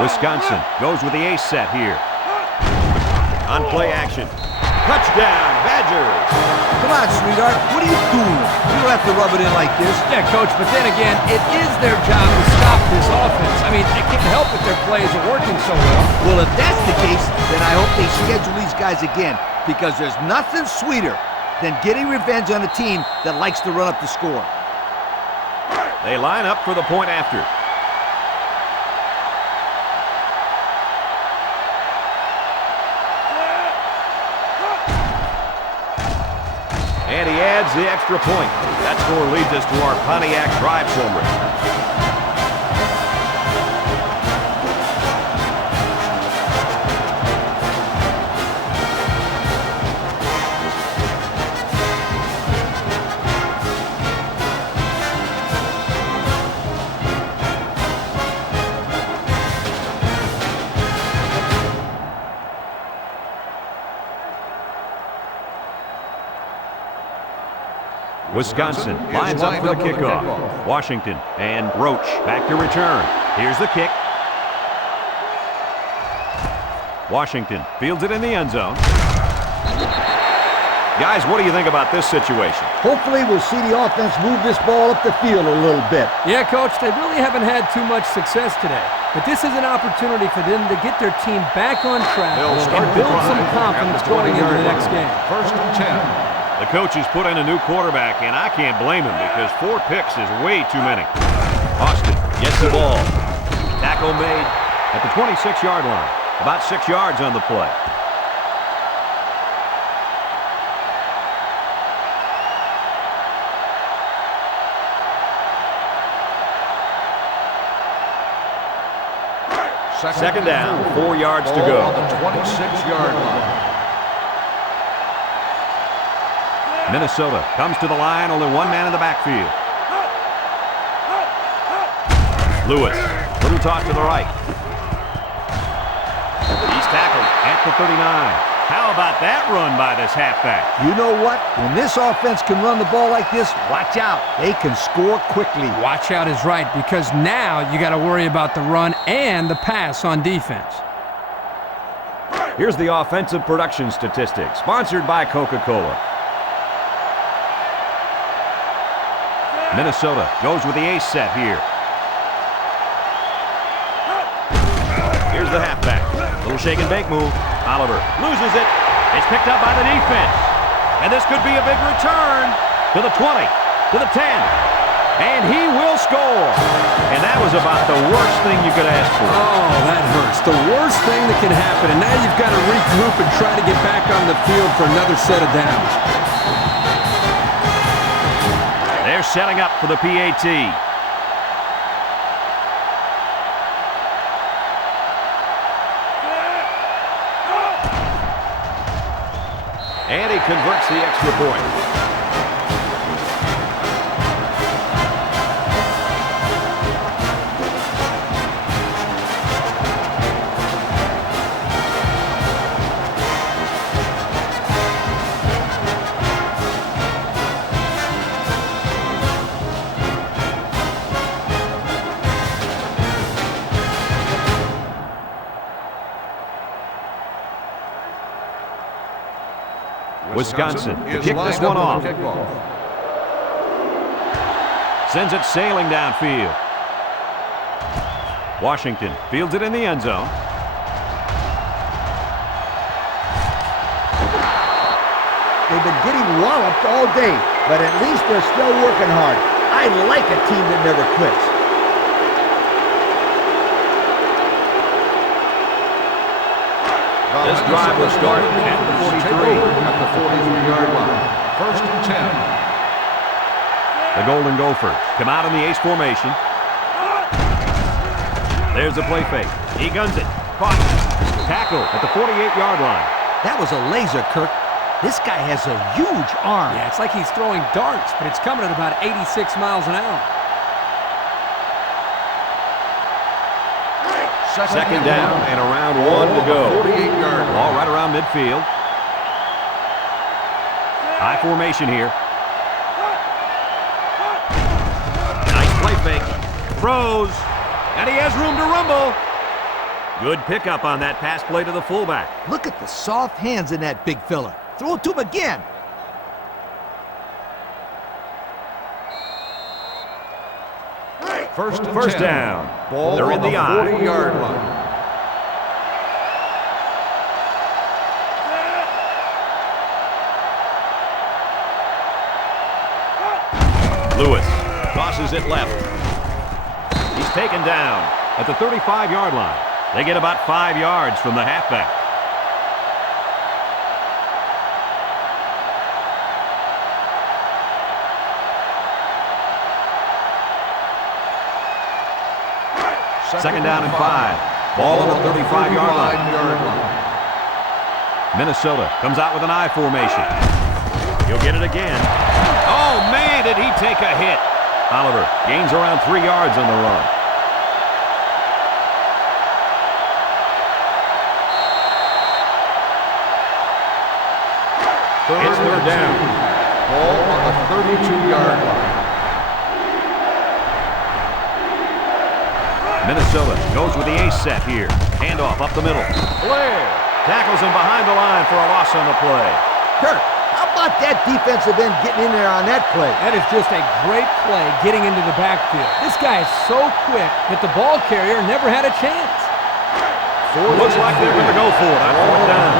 Wisconsin goes with the ace set here. On play action. Touchdown, Badgers. Come on, sweetheart. What are you doing? You don't have to rub it in like this. Yeah, Coach, but then again, it is their job to stop this offense. I mean, they can't help that their plays are working so well. Well, if that's the case, then I hope they schedule these guys again, because there's nothing sweeter than getting revenge on a team that likes to run up the score. They line up for the point after. And he adds the extra point. That score leads us to our Pontiac drive summary. Wisconsin lines up for the kickoff. Washington and Roach back to return. Here's the kick. Washington fields it in the end zone. Guys, what do you think about this situation? Hopefully we'll see the offense move this ball up the field a little bit. Yeah, Coach, they really haven't had too much success today. But this is an opportunity for them to get their team back on track and build some confidence going into the next game. 1st and 10. The coach has put in a new quarterback, and I can't blame him because 4 picks is way too many. Austin gets the ball. Tackle made at the 26-yard line. About 6 yards on the play. Second down, 4 yards to go. On the 26-yard line. Minnesota comes to the line, only 1 man in the backfield. Lewis, little toss to the right. He's tackled at the 39. How about that run by this halfback? You know what? When this offense can run the ball like this, watch out. They can score quickly. Watch out is right, because now you got to worry about the run and the pass on defense. Here's the offensive production statistics, sponsored by Coca-Cola. Minnesota goes with the ace set here. Here's the halfback. Little shake and bake move. Oliver loses it. It's picked up by the defense. And this could be a big return to the 20, to the 10. And he will score. And that was about the worst thing you could ask for. Oh, that hurts. The worst thing that can happen. And now you've got to regroup and try to get back on the field for another set of downs. They're setting up for the PAT. And he converts the extra point. Wisconsin to kick this one off. Sends it sailing downfield. Washington fields it in the end zone. They've been getting walloped all day, but at least they're still working hard. I like a team that never quits. This drive will start at the 43. At the 43-yard line. First and 10. The Golden Gophers come out in the ace formation. There's the play fake. He guns it. Caught. Tackle at the 48-yard line. That was a laser, Kirk. This guy has a huge arm. Yeah, it's like he's throwing darts, but it's coming at about 86 miles an hour. Second down and around one to go. 48-yard line. Ball right around midfield. High formation here. Nice play fake. Throws. And he has room to rumble. Good pickup on that pass play to the fullback. Look at the soft hands in that big fella. Throw it to him again. First down. Ball They're in the eye. 40-yard line. Lewis tosses it left. He's taken down at the 35-yard line. They get about 5 yards from the halfback. Second down and 5. Ball on the 35-yard line. Minnesota comes out with an I formation. He'll get it again. Oh, man, did he take a hit. Oliver gains around 3 yards on the run. It's third down. Ball on the 32-yard line. Minnesota goes with the ace set here. Handoff up the middle. Blair tackles him behind the line for a loss on the play. Kirk, how about that defensive end getting in there on that play? That is just a great play getting into the backfield. This guy is so quick that the ball carrier never had a chance. Looks like they're going to go for it on fourth down.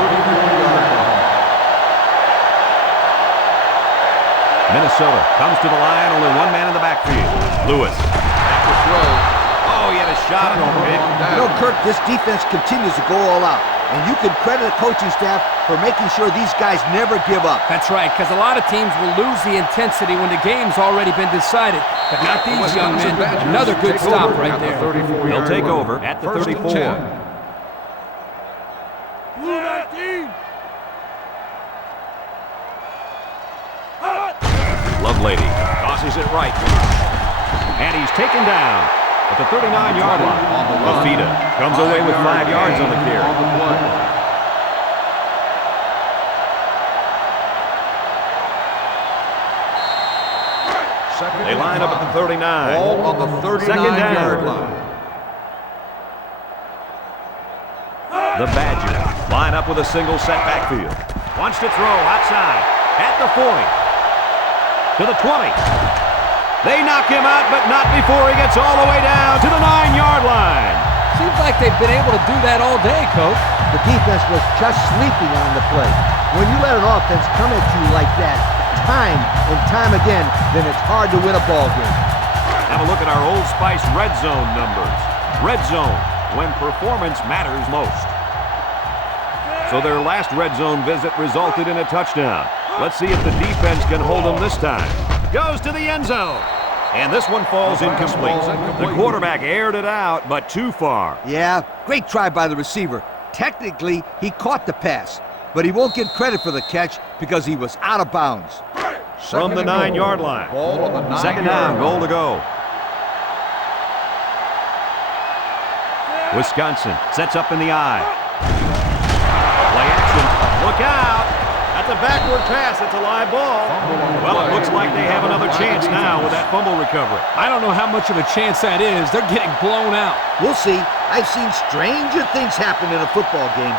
Minnesota comes to the line, only one man in the backfield. Lewis. Back to throw. Oh, he had a shot on the hit. You know, Kirk, this defense continues to go all out. And you can credit the coaching staff for making sure these guys never give up. That's right, because a lot of teams will lose the intensity when the game's already been decided. But not these young men. Another good stop right there. They'll take over at the 34. Lovelady tosses it right. And he's taken down at the 39-yard line. Rafita comes away with 5 yards on the carry. They line up at the 39. Ball on the 39-yard line. The Badgers line up with a single set backfield. Wants to throw outside at the 40. To the 20. They knock him out, but not before he gets all the way down to the 9-yard line. Seems like they've been able to do that all day, Coach. The defense was just sleeping on the play. When you let an offense come at you like that, time and time again, then it's hard to win a ball game. Have a look at our Old Spice red zone numbers. Red zone, when performance matters most. So their last red zone visit resulted in a touchdown. Let's see if the defense can hold them this time. Goes to the end zone. And this one falls incomplete. The quarterback aired it out, but too far. Yeah, great try by the receiver. Technically, he caught the pass, but he won't get credit for the catch because he was out of bounds. From the 9-yard line. Second down, goal to go. Wisconsin sets up in the eye. Play action. Look out. That's a backward pass. It's a live ball. Well, it looks like they have another chance now with that fumble recovery. I don't know how much of a chance that is. They're getting blown out. We'll see. I've seen stranger things happen in a football game.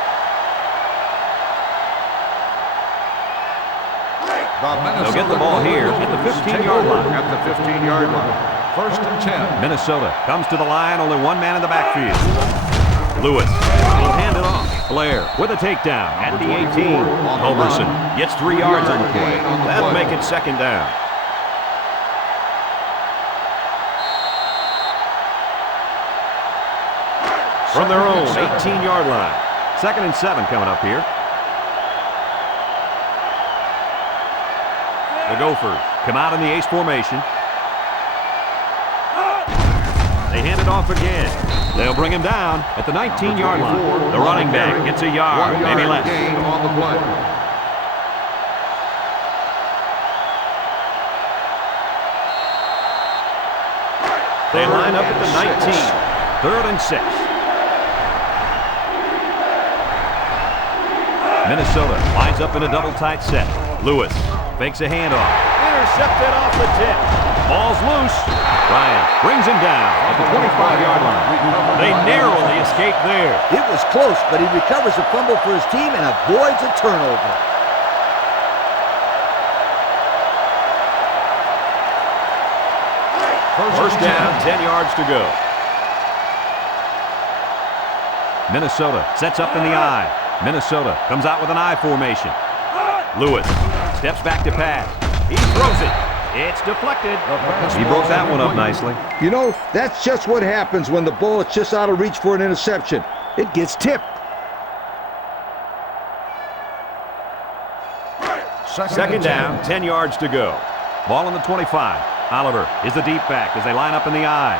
They'll get the ball here at the 15-yard line. At the 15-yard line. First and 10. Minnesota comes to the line, only one man in the backfield. Lewis will hand it off. Blair with a takedown at the 18. Culberson gets 3 yards on the play. That'll make it second down. From their own 18-yard line. 2nd and 7 coming up here. The Gophers come out in the ace formation. They hand it off again. They'll bring him down at the 19-yard line. The running back gets a yard, maybe less. Gain on the play. They line up at the 19. 3rd and 6. Minnesota lines up in a double tight set. Lewis fakes a handoff. Intercepted off the tip. Ball's loose. Ryan brings him down at the 25-yard line. They narrowly escape there. It was close, but he recovers a fumble for his team and avoids a turnover. First down, 10 yards to go. Minnesota sets up in the I. Minnesota comes out with an I formation. Lewis steps back to pass. He throws it. It's deflected. He broke that one up nicely. You know, that's just what happens when the ball is just out of reach for an interception. It gets tipped. Second down, 10 yards to go. Ball on the 25. Oliver is the deep back as they line up in the I.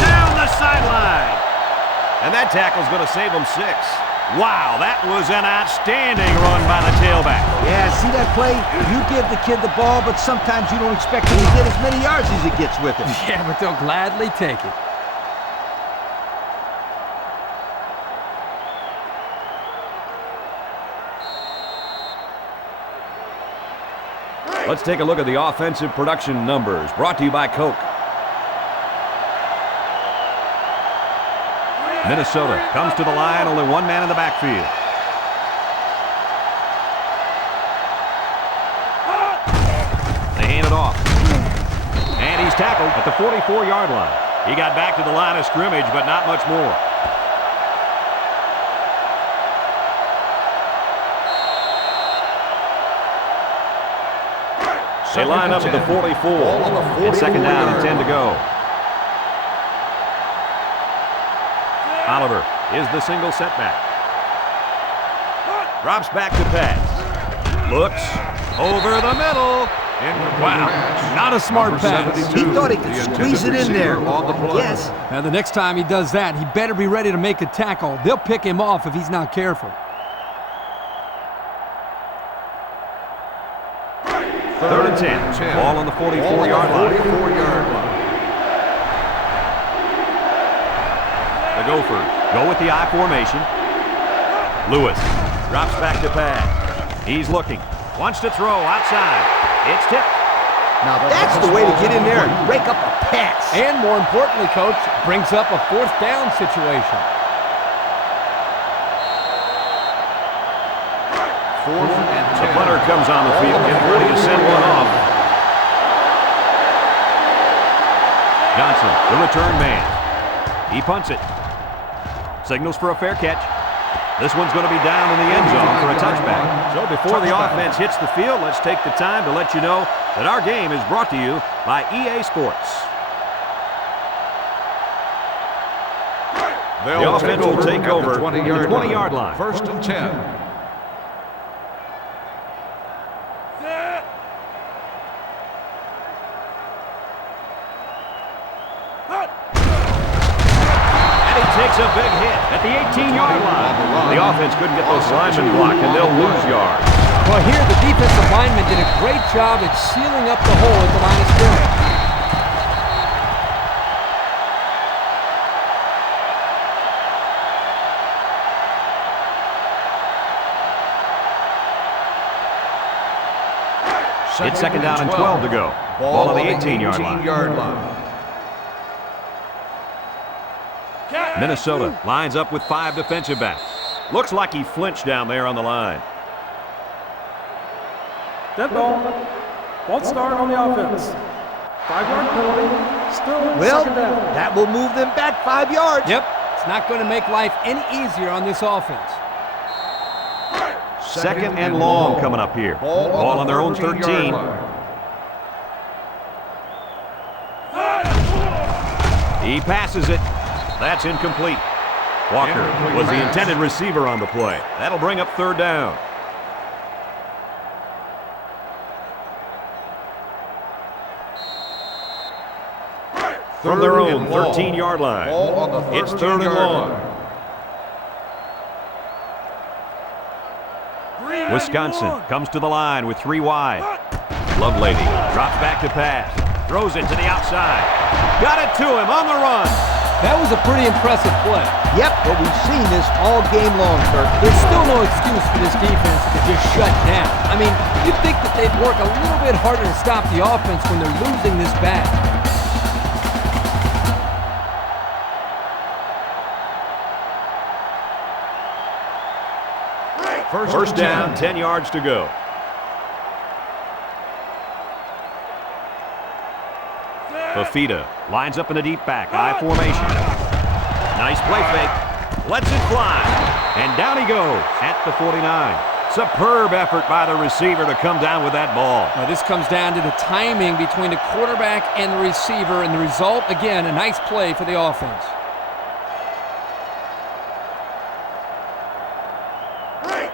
Down the sideline. And that tackle's going to save them 6. Wow, that was an outstanding run by the tailback. Yeah, see that play? You give the kid the ball, but sometimes you don't expect him to get as many yards as he gets with it. Yeah, but they'll gladly take it. Let's take a look at the offensive production numbers brought to you by Coke. Minnesota comes to the line, only one man in the backfield. They hand it off. And he's tackled at the 44-yard line. He got back to the line of scrimmage, but not much more. They line up at the 44. And second down and 10 to go. Oliver is the single setback. Drops back to pass. Looks over the middle. Wow, not a smart pass. He thought he could squeeze it in there. Yes. Now, the next time he does that, he better be ready to make a tackle. They'll pick him off if he's not careful. 3rd and 10. Ball on the 44-yard line. 44-yard line. The Gophers go with the I formation. Lewis drops back to pass. He's looking. Wants to throw outside. It's tipped. Now that's the way to get in there and break up a pass. And more importantly, Coach, brings up a fourth down situation. Fourth and 10. The punter comes on the field, getting ready to send one off. Johnson, the return man. He punts it. Signals for a fair catch. This one's going to be down in the end zone for a touchback. So before the offense hits the field, let's take the time to let you know that our game is brought to you by EA Sports. The offense will take over at the 20-yard line. First and 10. Takes a big hit at the 18-yard line. The offense couldn't get those linemen blocked, and they'll lose yards. Well, here the defensive lineman did a great job at sealing up the hole at the line of scrimmage. It's second down and 12 to go. Ball on the 18-yard line. Minnesota lines up with 5 defensive backs. Looks like he flinched down there on the line. Dead ball. False start on the offense. 5-yard penalty. Still Well, second down. that will move them back 5 yards. Yep, it's not going to make life any easier on this offense. Second and long coming up here. Ball on their own 13. He passes it. That's incomplete. Walker was the intended receiver on the play. That'll bring up third down. From their own 13-yard line. It's third and long. Wisconsin comes to the line with 3 wide. Lovelady drops back to pass. Throws it to the outside. Got it to him on the run. That was a pretty impressive play. Yep, but we've seen this all game long, Kirk. There's still no excuse for this defense to just shut down. I mean, you'd think that they'd work a little bit harder to stop the offense when they're losing this bad. First down, 10 yards to go. Fafita lines up in a deep back, I formation. Nice play fake. Lets it fly. And down he goes at the 49. Superb effort by the receiver to come down with that ball. Now, this comes down to the timing between the quarterback and the receiver, and the result, again, a nice play for the offense.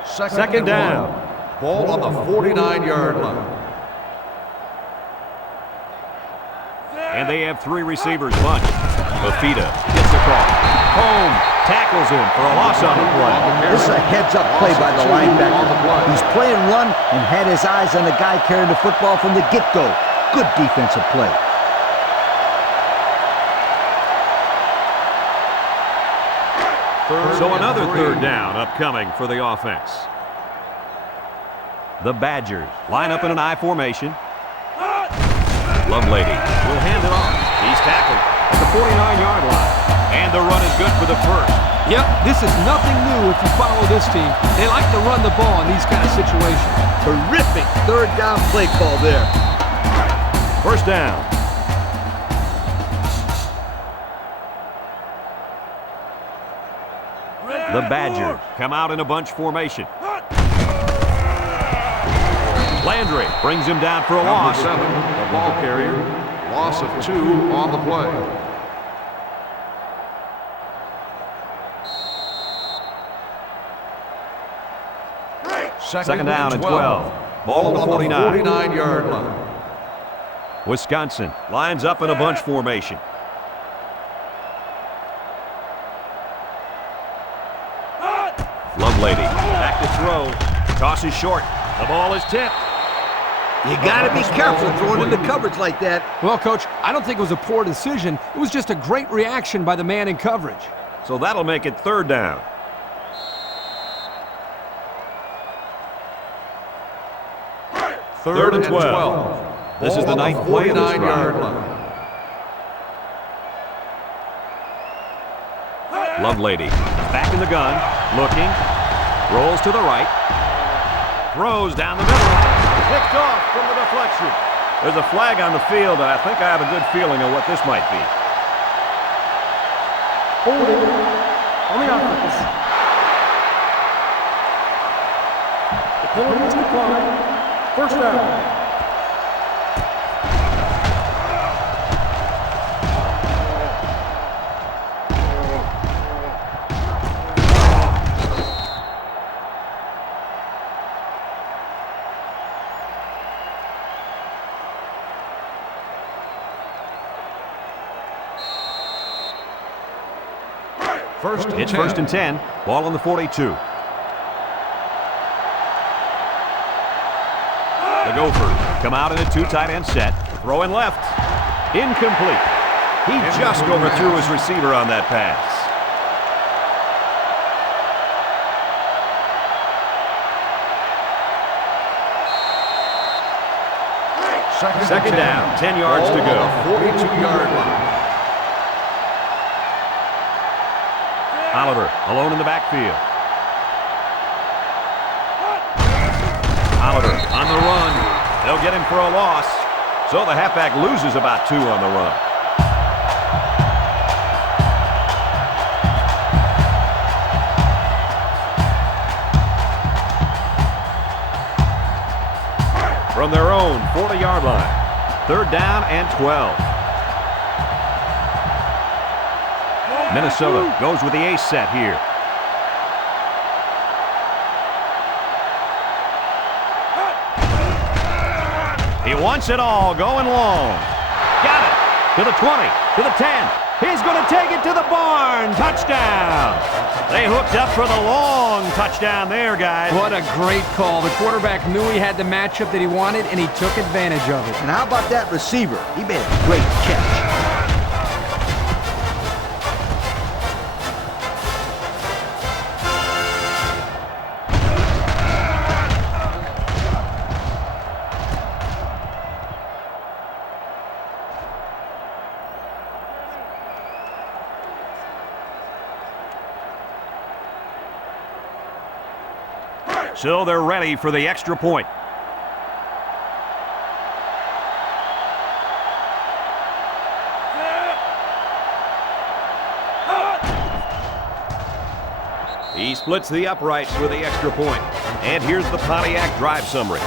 Second down. Ball on the 49-yard line. And they have 3 receivers bunched. Fafita gets across. Home tackles him for a loss on the play. This is a heads-up play by the linebacker. He's playing run and had his eyes on the guy carrying the football from the get-go. Good defensive play. So another third down upcoming for the offense. The Badgers line up in an I formation. Lovelady will hand it off. He's tackled at the 49-yard line. And the run is good for the first. Yep, this is nothing new if you follow this team. They like to run the ball in these kind of situations. Terrific third down play call there. First down. The Badgers come out in a bunch formation. Landry brings him down for a loss. Number 7, the ball carrier. Loss of 2 on the play. Second down and 12. Ball on the 49-yard line. Wisconsin lines up in a bunch formation. Lovelady back to throw. Toss is short. The ball is tipped. You got to be careful throwing into coverage like that. Well, Coach, I don't think it was a poor decision. It was just a great reaction by the man in coverage. So that'll make it third down. Third and 12. This is the ninth play of this drive. 49-yard line. Lovelady back in the gun, looking, rolls to the right, throws down the middle, picked off from the deflection. There's a flag on the field, and I think I have a good feeling of what this might be. Holding on the offense. The penalty is declined. First down. It's first and 10. Ball on the 42. The Gophers come out in a two tight end set. Throwing left. Incomplete. He just overthrew his receiver on that pass. Second down, 10 yards to go. 42-yard line. Oliver alone in the backfield. Oliver on the run. They'll get him for a loss. So the halfback loses about 2 on the run. From their own 40-yard line. Third down and 12. Minnesota goes with the ace set here. He wants it all, going long. Got it. To the 20, to the 10. He's going to take it to the barn. Touchdown. They hooked up for the long touchdown there, guys. What a great call. The quarterback knew he had the matchup that he wanted, and he took advantage of it. And how about that receiver? He made a great catch. So they're ready for the extra point. He splits the uprights with the extra point. And here's the Pontiac drive summary.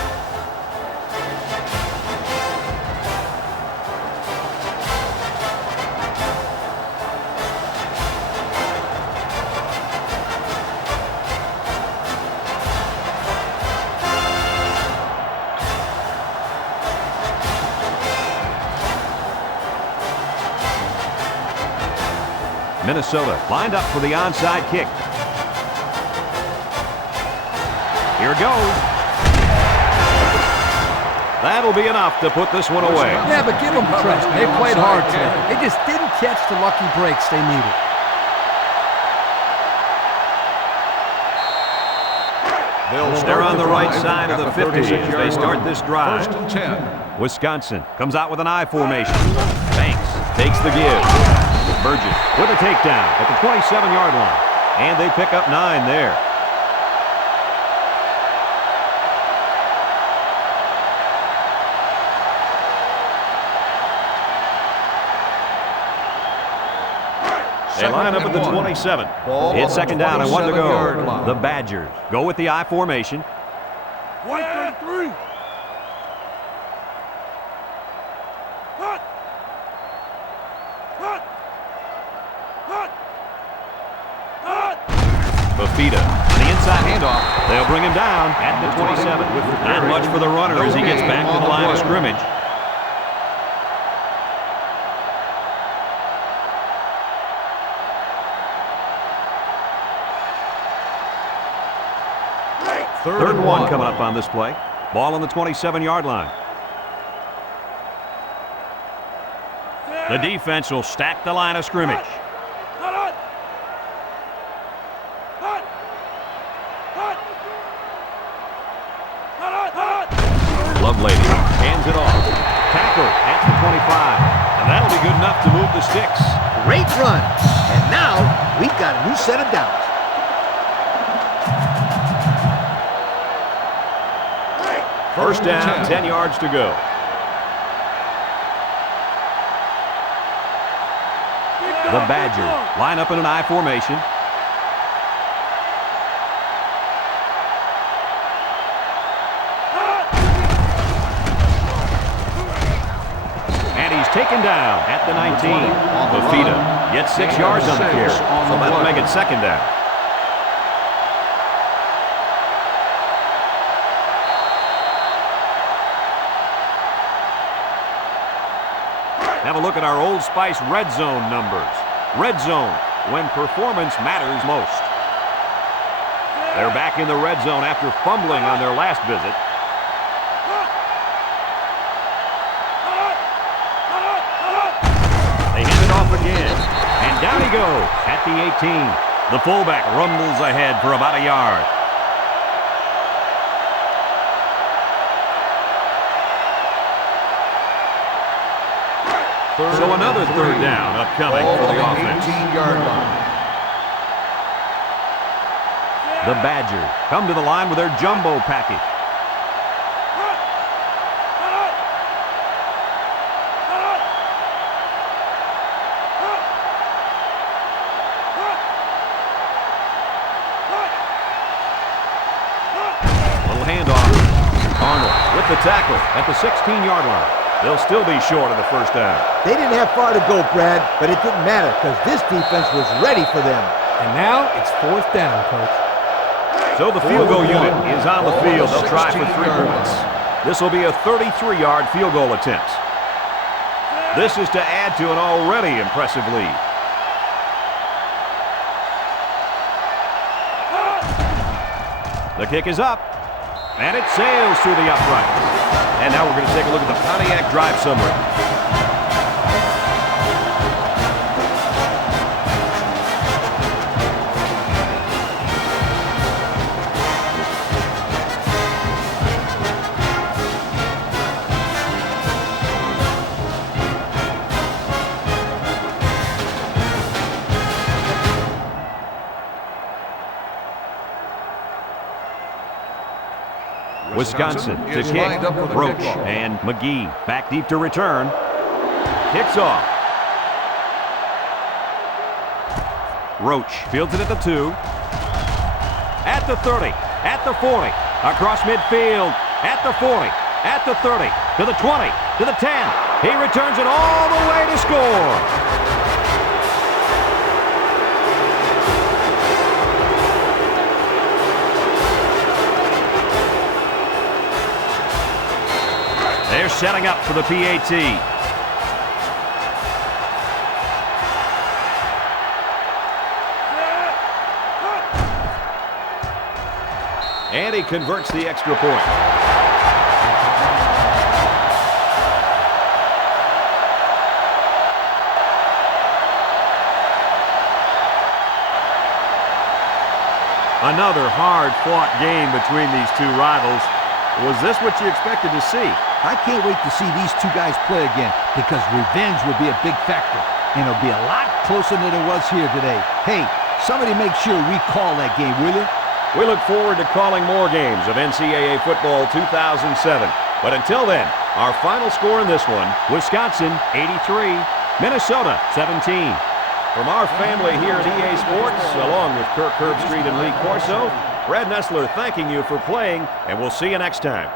Minnesota lined up for the onside kick. Here it goes. That'll be enough to put this one away. Yeah, but give them credit. They played hard today. They just didn't catch the lucky breaks they needed. They're on the right side of the 50 as they start this drive. First and 10. Wisconsin comes out with an I formation. Banks takes the give. Burgess with a takedown at the 27-yard line. And they pick up 9 there. They line up at the 27. It's second down and 1 to go. The Badgers go with the I formation. 1, 2, 3. Bafita on the inside handoff. They'll bring him down at the 27. Not much for the runner as he gets back to the line of scrimmage. Third and 1 coming up on this play. Ball on the 27-yard line. The defense will stack the line of scrimmage. Lovelady hands it off. Tackle at the 25. And that'll be good enough to move the sticks. Great run. And now we've got a new set of downs. First down, 10 yards to go. The Badgers line up in an I formation. And he's taken down at the 19. Mafita gets 6 yards on the carry, so that'll make it second down. Have a look at our Old Spice red zone numbers. Red zone, when performance matters most. They're back in the red zone after fumbling on their last visit. They hand it off again, and down he goes at the 18. The fullback rumbles ahead for about a yard. So another third down upcoming for the offense. 18-yard line. The Badgers come to the line with their jumbo package. Little handoff. Arnold with the tackle at the 16-yard line. They'll still be short of the first down. They didn't have far to go, Brad, but it didn't matter because this defense was ready for them. And now it's fourth down, Coach. So the field goal unit is on the field. They'll try for 3 points. This will be a 33-yard field goal attempt. This is to add to an already impressive lead. The kick is up, and it sails through the uprights. And now we're going to take a look at the Pontiac drive summary. Wisconsin to kick. Roach and McGee back deep to return. Kicks off. Roach fields it at the 2. At the 30. At the 40. Across midfield. At the 40. At the 30. To the 20. To the 10. He returns it all the way to score. They're setting up for the PAT. And he converts the extra point. Another hard-fought game between these two rivals. Was this what you expected to see? I can't wait to see these two guys play again because revenge will be a big factor. And it'll be a lot closer than it was here today. Hey, somebody make sure we call that game, will you? We look forward to calling more games of NCAA football 2007. But until then, our final score in this one, Wisconsin 83, Minnesota 17. From our family here at EA Sports, along with Kirk Herbstreit and Lee Corso, Brad Nessler thanking you for playing, and we'll see you next time.